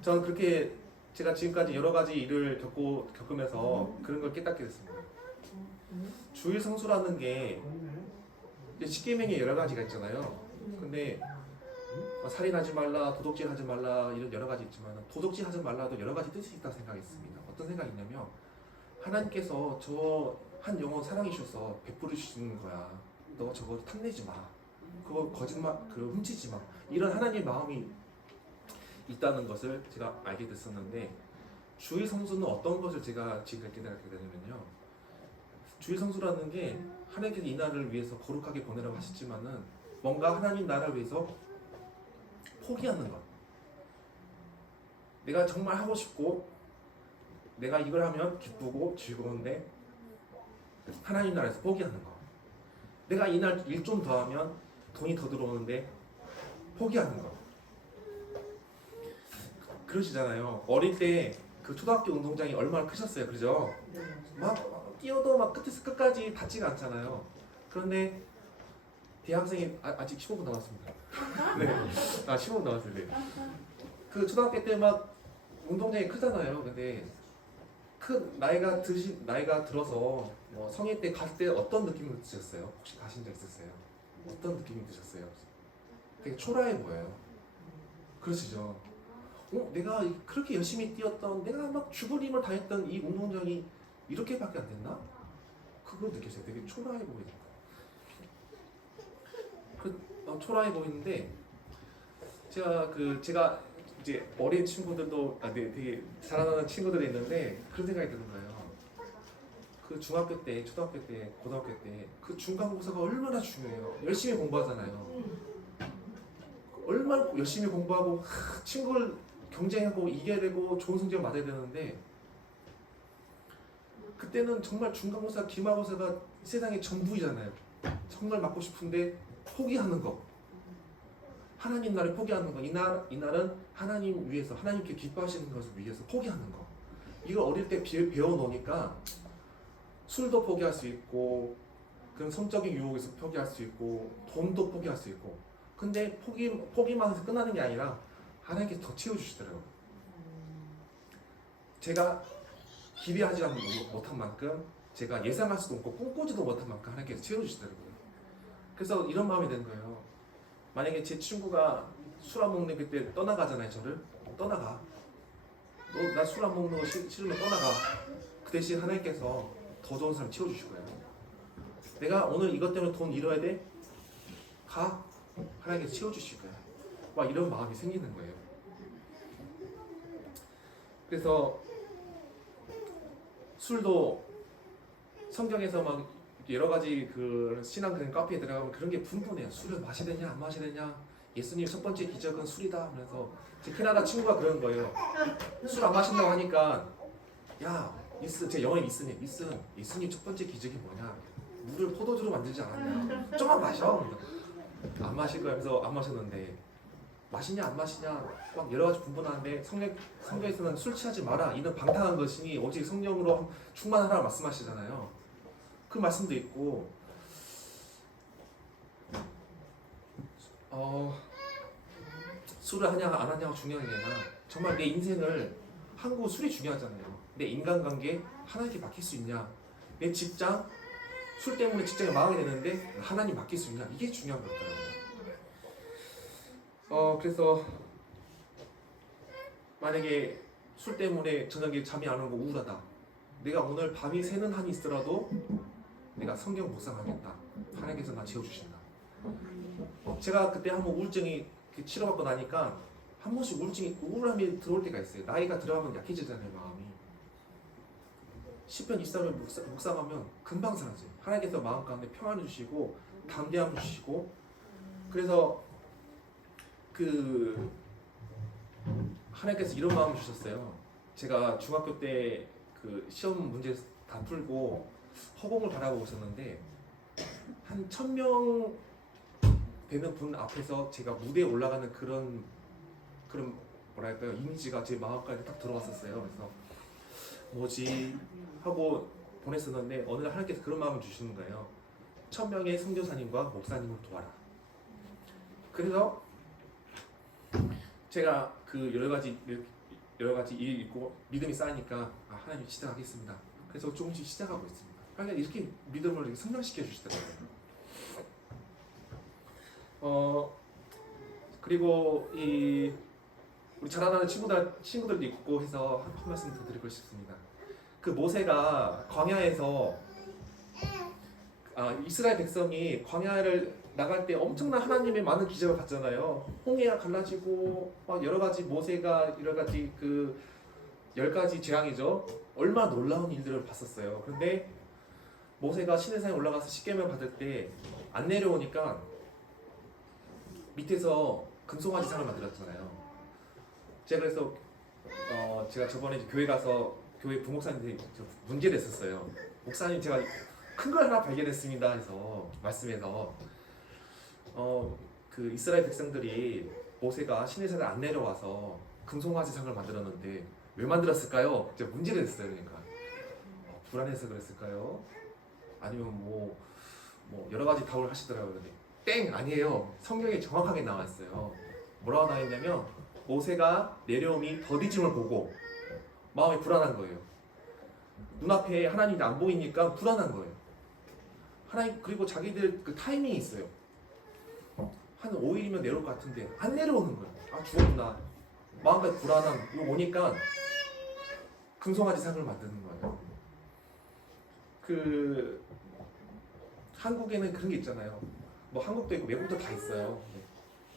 저는 그렇게 제가 지금까지 여러 가지 일을 겪으면서 그런 걸 깨닫게 됐습니다. 주일 성수라는 게 십계명에 여러 가지가 있잖아요. 근데 살인하지 말라, 도둑질하지 말라 이런 여러 가지 있지만 도둑질하지 말라도 여러 가지 뜻이 있다고 생각했습니다. 어떤 생각이 있냐면 하나님께서 저 한 영혼 사랑해 주셔서 베풀으시는 거야. 너 저거 탐내지 마. 그거 거짓말, 훔치지 마. 이런 하나님의 마음이 있다는 것을 제가 알게 됐었는데 주일 성수는 어떤 것을 제가 지금까지 깨닫게 되냐면요. 주일 성수라는 게 하나님께서 이 날을 위해서 거룩하게 보내라고 하셨지만은 뭔가 하나님 나라를 위해서 포기하는 것. 내가 정말 하고 싶고 내가 이걸 하면 기쁘고 즐거운데 하나님 나라에서 포기하는 거. 내가 이날 일 좀 더 하면 돈이 더 들어오는데 포기하는 거. 그러시잖아요. 어릴 때 그 초등학교 운동장이 얼마나 크셨어요, 그죠? 막 뛰어도 막 끝에서 끝까지 닿지가 않잖아요. 그런데 대학생이 아직 15분 남았습니다. 네, 15분 남았어요. 네. 그 초등학교 때 막 운동장이 크잖아요. 근데 나이가 들어서 성인 때 갔을 때 어떤 느낌이 드셨어요? 혹시 가신 적 있었어요? 어떤 느낌이 드셨어요? 되게 초라해 보여요. 그러시죠? 내가 그렇게 열심히 뛰었던, 내가 막 죽을 힘을 다했던 이 운동장이 이렇게밖에 안 됐나? 그걸 느꼈어요. 되게 초라해 보이니까. 초라해 보이는데 제가 이제 어린 친구들도 되게 자라나는 친구들이 있는데 그런 생각이 드는 거예요. 그 중학교 때, 초등학교 때, 고등학교 때 그 중간고사가 얼마나 중요해요. 열심히 공부하잖아요. 얼마나 열심히 공부하고 친구를 경쟁하고 이겨야 되고 좋은 성적을 받아야 되는데 그때는 정말 중간고사, 기말고사가 세상의 전부이잖아요. 정말 맞고 싶은데 포기하는 거. 하나님 나라를 포기하는 거. 이 날은 하나님 위해서 하나님께 기뻐하시는 것을 위해서 포기하는 거. 이걸 어릴 때 배워놓으니까 술도 포기할 수 있고 그런 성적인 유혹에서 포기할 수 있고 돈도 포기할 수 있고 근데 포기만 해서 끝나는 게 아니라 하나님께서 더 채워주시더라고요. 제가 기대하지 못한 만큼 제가 예상할 수도 없고 꿈꾸지도 못한 만큼 하나님께서 채워주시더라고요. 그래서 이런 마음이 든 거예요. 만약에 제 친구가 술 안 먹는 그때 떠나가잖아요. 저를 떠나가. 너 나 술 안 먹는 거 싫으면 떠나가. 그 대신 하나님께서 더 좋은 사람 채워주실 거예요. 내가 오늘 이것 때문에 돈 잃어야 돼? 가. 하나님께서 채워주실 거야. 막 이런 마음이 생기는 거예요. 그래서 술도 성경에서 막 여러 가지 그 신앙 그런 카페에 들어가면 그런 게 분분해요. 술을 마셔야 되냐 안 마셔야 되냐. 예수님 첫 번째 기적은 술이다. 그래서 제 캐나다 친구가 그런 거예요. 술 안 마신다고 하니까 야 미스 제 영어에 미스님 예수님 첫 번째 기적이 뭐냐. 물을 포도주로 만들지 않았냐. 좀만 마셔. 안 마실 거야. 그래서 안 마셨는데 마시냐 안 마시냐 막 여러 가지 분분하는데 성경에서는 술 취하지 마라. 이는 방탕한 것이니 오직 성령으로 충만하라 말씀하시잖아요. 그 말씀도 있고 술을 하냐 안 하냐가 중요한 게 아니라 정말 내 인생을 한국 술이 중요하잖아요. 내 인간관계 하나님께 맡길 수 있냐. 내 직장 술 때문에 직장이 망하게 되는데 하나님 맡길 수 있냐. 이게 중요한 것 같더라고요. 그래서 만약에 술 때문에 저녁에 잠이 안 오고 우울하다. 내가 오늘 밤이 새는 한이 있더라도 내가 성경 묵상하겠다. 하나님께서 나 채워주신다. 제가 그때 한번 우울증이 치료받고 나니까 한 번씩 우울증이 있고 우울함이 들어올 때가 있어요. 나이가 들어가면 약해지잖아요, 마음이. 시편 23편 묵상하면 금방 사라져요. 하나님께서 마음 가운데 평안을 주시고 담대함을 주시고 그래서 하나님께서 이런 마음을 주셨어요. 제가 중학교 때 그 시험 문제 다 풀고 허공을 바라보고 있었는데 한 1000명 되는 분 앞에서 제가 무대에 올라가는 그런 뭐랄까요 이미지가 제 마음까지 딱 들어왔었어요. 그래서 뭐지 하고 보냈었는데 어느 날 하나님께서 그런 마음을 주시는 거예요. 1000명의 선교사님과 목사님을 도와라. 그래서 제가 그 여러 가지 일이 있고 믿음이 쌓이니까 하나님 시작하겠습니다. 그래서 조금씩 시작하고 있습니다. 하나님 이렇게 믿음을 이렇게 성장시켜 주시더라고요. 그리고 우리 자라나는 친구들도 있고 해서 한 말씀 더 드리고 싶습니다. 그 모세가 광야에서 이스라엘 백성이 광야를 나갈 때 엄청난 하나님의 많은 기적을 봤잖아요. 홍해가 갈라지고 막 여러 가지 모세가 여러 가지 그 10가지 재앙이죠. 얼마나 놀라운 일들을 봤었어요. 그런데 모세가 시내산에 올라가서 십계명 받을 때 안 내려오니까 밑에서 금송아지 상을 만들었잖아요. 제가 그래서 제가 저번에 교회 가서 교회 부목사님한테 문제를 했었어요. 목사님 제가 큰 걸 하나 발견했습니다 해서 말씀에서 그 이스라엘 백성들이 모세가 시내산에 안 내려와서 금송아지 상을 만들었는데 왜 만들었을까요? 제가 문제를 했어요. 그러니까 불안해서 그랬을까요? 아니면 뭐 여러 가지 답을 하시더라고요. 근데 땡! 아니에요. 성경에 정확하게 나와 있어요. 뭐라고 나와 있냐면 모세가 내려옴이 더디짐을 보고 마음이 불안한 거예요. 눈앞에 하나님이 안 보이니까 불안한 거예요. 하나님 그리고 자기들 그 타이밍이 있어요. 한 5일이면 내려올 것 같은데 안 내려오는 거예요. 죽었구나. 마음까지 불안함. 이거 오니까 금송아지 상을 만드는 거예요. 한국에는 그런 게 있잖아요. 뭐 한국도 있고 외국도 다 있어요.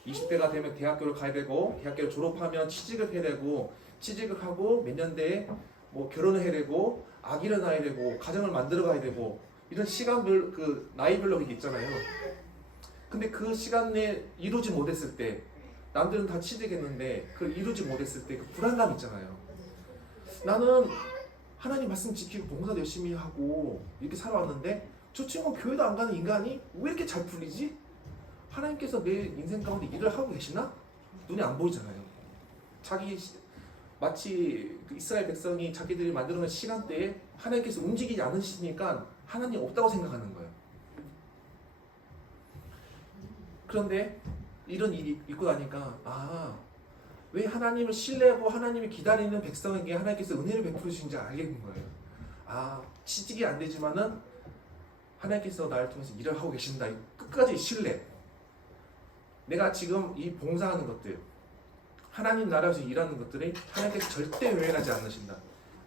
20대가 되면 대학교를 가야 되고 대학교를 졸업하면 취직을 해야 되고 취직을 하고 몇 년 뒤에 뭐 결혼을 해야 되고 아기를 낳아야 되고 가정을 만들어 가야 되고 이런 시간별 그 나이별로 그게 있잖아요. 근데 그 시간 내에 이루지 못했을 때 남들은 다 취직했는데 그걸 이루지 못했을 때 그 불안감 있잖아요. 나는 하나님 말씀 지키고 봉사도 열심히 하고 이렇게 살아왔는데 저 친구는 교회도 안 가는 인간이 왜 이렇게 잘 풀리지? 하나님께서 내 인생 가운데 일을 하고 계시나? 눈에 안 보이잖아요. 마치 그 이스라엘 백성이 자기들이 만들어놓은 시간대에 하나님께서 움직이지 않으시니까 하나님 없다고 생각하는 거예요. 그런데 이런 일이 있고 나니까 왜 하나님을 신뢰하고 하나님을 기다리는 백성에게 하나님께서 은혜를 베푸시는지 알겠는 거예요. 취직이 안 되지만은 하나님께서 나를 통해서 일을 하고 계신다. 끝까지 신뢰. 내가 지금 이 봉사하는 것들, 하나님 나라에서 일하는 것들이 하나님께서 절대 외면하지 않으신다.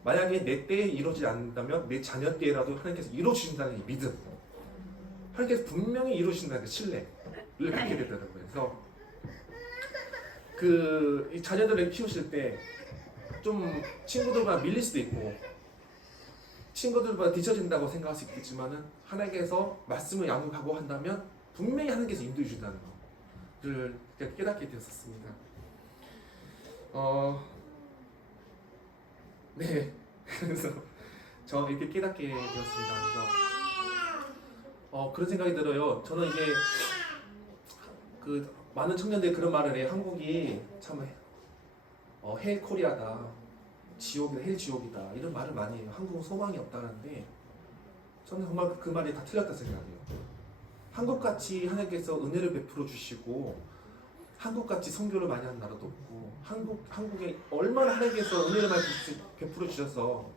만약에 내 때에 이루어지지 않는다면 내 자녀 때라도 하나님께서 이루어주신다는 이 믿음, 하나님께서 분명히 이루어주신다는 그 신뢰를 갖게 되더라고요. 그래서 이 자녀들을 키우실 때 좀 친구들과 밀릴 수도 있고 친구들보다 뒤처진다고 생각할 수 있겠지만은 하나님께서 말씀을 양육하고 한다면 분명히 하나님께서 인도해 주신다는 거를 제가 깨닫게 되었습니다. 네, 그래서 저 이렇게 깨닫게 되었습니다. 그래서 그런 생각이 들어요. 저는 이제 그 많은 청년들이 그런 말을 해요. 한국이 참 헬 코리아다, 지옥이다, 헬 지옥이다 이런 말을 많이 해요. 한국은 소망이 없다는데 저는 정말 그 말이 다 틀렸다 생각해요. 한국같이 하나님께서 은혜를 베풀어 주시고 한국같이 선교를 많이 하는 나라도 없고 한국에 얼마나 하나님께서 은혜를 많이 베풀어 주셔서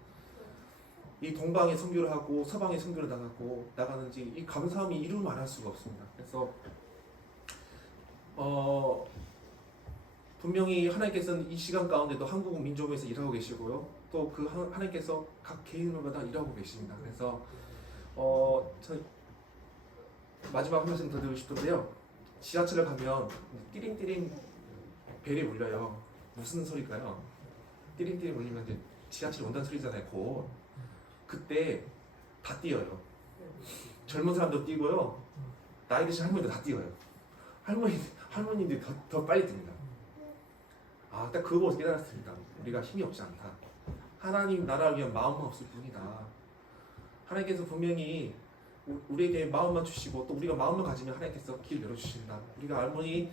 이 동방에 선교를 하고 서방에 선교를 나가는지 이 감사함이 이루 말할 수가 없습니다. 그래서 분명히 하나님께서는 이 시간 가운데도 한국 민족에서 일하고 계시고요. 또 그 하나님께서 각 개인마다 일하고 계십니다. 그래서 저 마지막 한 말씀 더 드리고 싶은데요. 지하철을 가면 띠링띠링 벨이 울려요. 무슨 소리일까요? 띠링띠링 울리면 이제 지하철이 온다는 소리잖아요. 곧 그때 다 뛰어요. 젊은 사람도 뛰고요. 나이 드신 할머니도 다 뛰어요. 할머니들이 더 빨리 뜁니다. 딱 그거 보고 깨달았습니다. 우리가 힘이 없지 않다. 하나님 나라를 위한 마음만 없을 뿐이다. 하나님께서 분명히 우리에게 마음만 주시고 또 우리가 마음을 가지면 하나님께서 길 열어주신다. 우리가 할머니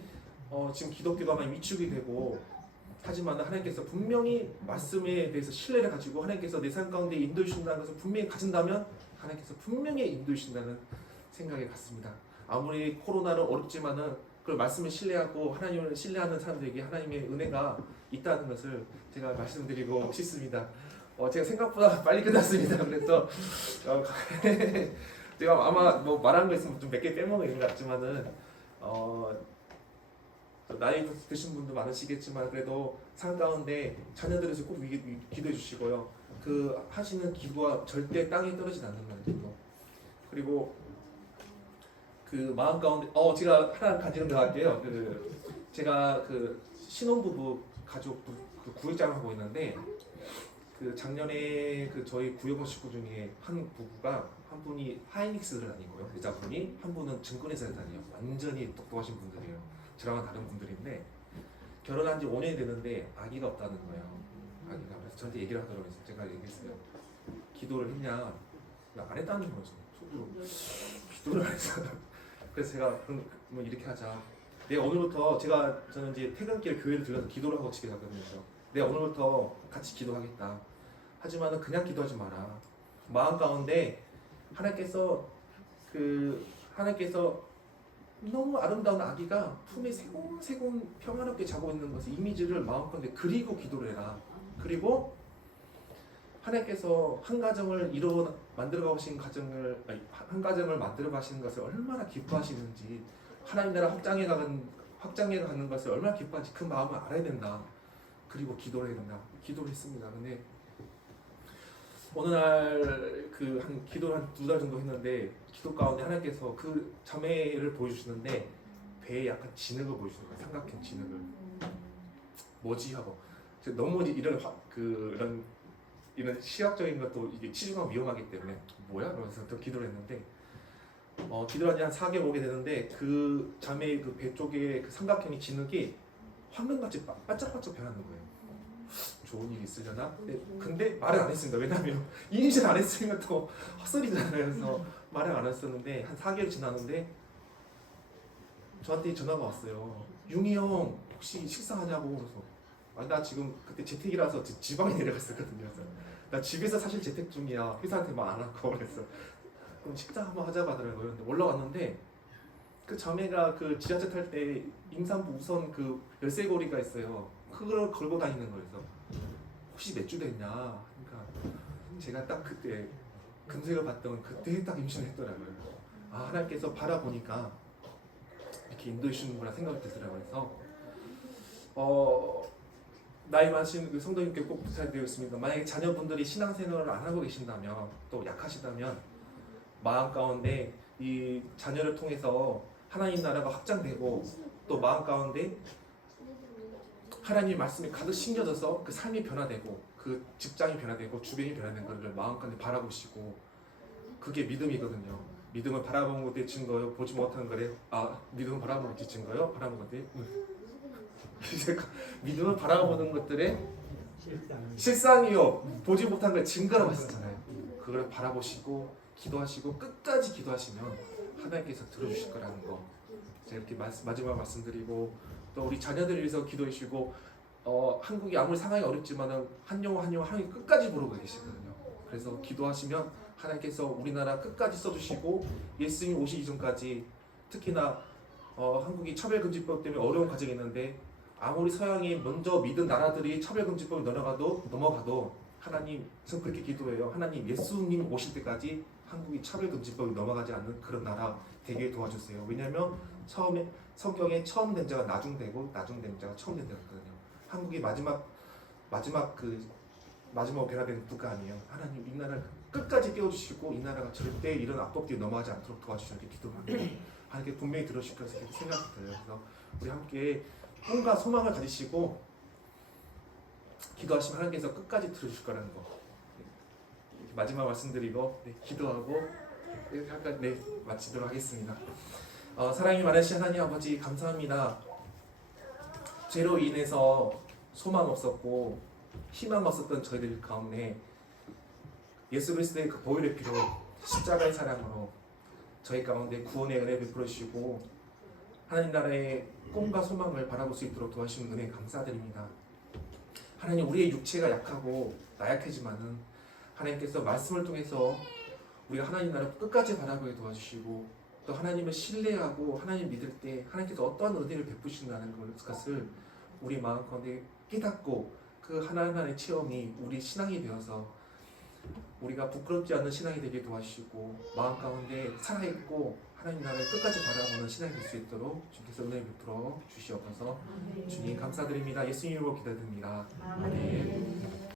지금 기독교가 많이 위축이 되고 하지만 하나님께서 분명히 말씀에 대해서 신뢰를 가지고 하나님께서 내 삶 가운데 인도해 주신다는 것을 분명히 가진다면 하나님께서 분명히 인도해 주신다는 생각이 같습니다. 아무리 코로나는 어렵지만은 그 말씀을 신뢰하고 하나님을 신뢰하는 사람들에게 하나님의 은혜가 있다는 것을 제가 말씀드리고 싶습니다. 제가 생각보다 빨리 끝났습니다. 그래서 제가 아마 뭐 말한 거 있으면 좀 몇 개 빼먹은 것 같지만은 나이 드신 분도 많으시겠지만 그래도 삶 가운데 자녀들에서 꼭 기도해 주시고요. 그 하시는 기도가 절대 땅에 떨어지지 않는 거예요. 그리고 그 마음 가운데 제가 하나 가지는 거 할게요. 제가 그 신혼부부 가족 그 구역장을 하고 있는데 그 작년에 그 저희 구역원 식구 중에 한 부부가 한 분이 하이닉스를 다니고요. 여자분이 한 분은 증권회사를 다녀요. 완전히 똑똑하신 분들이에요. 저랑은 다른 분들인데 결혼한 지 5년이 됐는데 아기가 없다는 거예요. 아기가. 그래서 저한테 얘기를 하더라고요. 제가 얘기했어요. 기도를 했냐? 안 했다는 거죠. 속으로 기도를 안 했어요. 그래서 제가 뭐 이렇게 하자. 내가 오늘부터 저는 이제 퇴근길 교회를 들러서 기도를 하고 집에 가거든요. 내가 오늘부터 같이 기도하겠다. 하지만은 그냥 기도하지 마라. 마음 가운데 하나님께서 너무 아름다운 아기가 품에 세곤세곤 평안하게 자고 있는 것을 이미지를 마음 가운데 그리고 기도를 해라. 그리고 하나님께서 한 가정을 만들어 가신 한 가정을 만들어 가시는 것을 얼마나 기뻐하시는지 하나님 나라 확장해 가는 것을 얼마나 기뻐하는지 그 마음을 알아야 된다. 그리고 기도를 해야 된다. 기도를 했습니다. 근데 어느 날 기도를 한 2달 정도 했는데 기도 가운데 하나님께서 그 자매를 보여주시는데 배에 약간 진흙을 보여주시는 거예요. 삼각형 진흙을. 뭐지 하고 너무 이런 시각적인 것도 이게 치중하고 위험하기 때문에 뭐야? 그러면서 또 기도를 했는데 기도를 한 4개월 오게 되는데 그 자매의 그 배 쪽에 그 삼각형이 진흙이 황금같이 반짝반짝 변하는 거예요. 좋은 일이 있으려나? 근데 말을 안 했습니다. 왜냐면 임신 안 했으면 또 헛소리잖아요. 그래서 말을 안 했었는데 한 4개월 지났는데 저한테 전화가 왔어요. 용이 형 혹시 식사하냐고. 그래서 아니 나 지금 그때 재택이라서 지방에 내려갔었거든요. 그래서 나 집에서 사실 재택 중이야. 회사한테 말 안 하고. 그래서 그럼 식사 한번 하자고 하더라고요. 근데 올라왔는데 그 자매가 그 지하철 탈 때 임산부 우선 그 열쇠고리가 있어요. 그걸 걸고 다니는 거예요. 그래서 혹시 몇 주 됐냐? 그러니까 제가 딱 그때 금색을 봤던 그때 딱 임신을 했더라고요. 아 하나님께서 바라보니까 이렇게 인도해 주시는구나 생각이 들더라고요. 그래서 나이 많으신 그 성도님께 꼭 부탁드리겠습니다. 만약에 자녀분들이 신앙생활을 안 하고 계신다면 또 약하시다면 마음 가운데 이 자녀를 통해서 하나님 나라가 확장되고 또 마음 가운데 하나님 말씀이 가득 심겨져서 그 삶이 변화되고 그 직장이 변화되고 주변이 변화된 것을 마음 가운데 바라보시고 그게 믿음이거든요. 믿음을 바라보는 것에 증거요. 보지 못하는 거래. 아 믿음을 바라보는 것에 증거요. 바라보는 것에 믿음을 바라보는 것들의 실상이요. 보지 못한 걸 증거라고 했었잖아요. 그걸 바라보시고 기도하시고 끝까지 기도하시면 하나님께서 들어주실 거라는 거. 제가 이렇게 마지막 말씀드리고 또 우리 자녀들을 위해서 기도해 주시고 한국이 아무리 상황이 어렵지만은 한 영혼 한 영혼 하나님 끝까지 부르고 계시거든요. 그래서 기도하시면 하나님께서 우리나라 끝까지 써주시고 예수님 오시기 전까지 특히나 한국이 차별금지법 때문에 어려운 과정이 있는데 아무리 서양이 먼저 믿은 나라들이 차별금지법을 넘어가도 하나님 전 그렇게 기도해요. 하나님 예수님 오실 때까지 한국이 차별금지법이 넘어가지 않는 그런 나라 되게 도와주세요. 왜냐하면 처음에 성경에 처음 된 자가 나중되고 나중된 자가 처음 된 자거든요. 한국이 마지막으로 변화된 국가 아니에요. 하나님 이 나라를 끝까지 깨워주시고 이 나라가 절대 이런 악법들이 넘어가지 않도록 도와주셔야 기도합니다. 하나님께 분명히 들어주실 거라고 생각이 들어요. 그래서 우리 함께 꿈과 소망을 가지시고 기도하시면 하나님께서 끝까지 들어주실 거라는 거. 마지막 말씀드리고 기도하고 잠깐 마치도록 하겠습니다. 사랑이 많으신 하나님 아버지 감사합니다. 죄로 인해서 소망 없었고 희망 없었던 저희들 가운데 예수 그리스도의 그 보혈의 피로 십자가의 사랑으로 저희 가운데 구원의 은혜 베풀어 주시고 하나님 나라의 꿈과 소망을 바라볼 수 있도록 도와주시는 은혜 감사드립니다. 하나님 우리의 육체가 약하고 나약하지만은 하나님께서 말씀을 통해서 우리가 하나님 나라 끝까지 바라보게 도와주시고 또 하나님을 신뢰하고 하나님 믿을 때 하나님께서 어떠한 은혜를 베푸신다는 것을 우리 마음 가운데 깨닫고 그 하나하나의 체험이 우리 신앙이 되어서 우리가 부끄럽지 않는 신앙이 되게 도와주시고 마음 가운데 살아있고 하나님 나라를 끝까지 바라보는 신앙이 될 수 있도록 주께서 은혜 베풀어 주시옵소서. 주님 감사드립니다. 예수님 이름으로 기도드립니다. 아멘.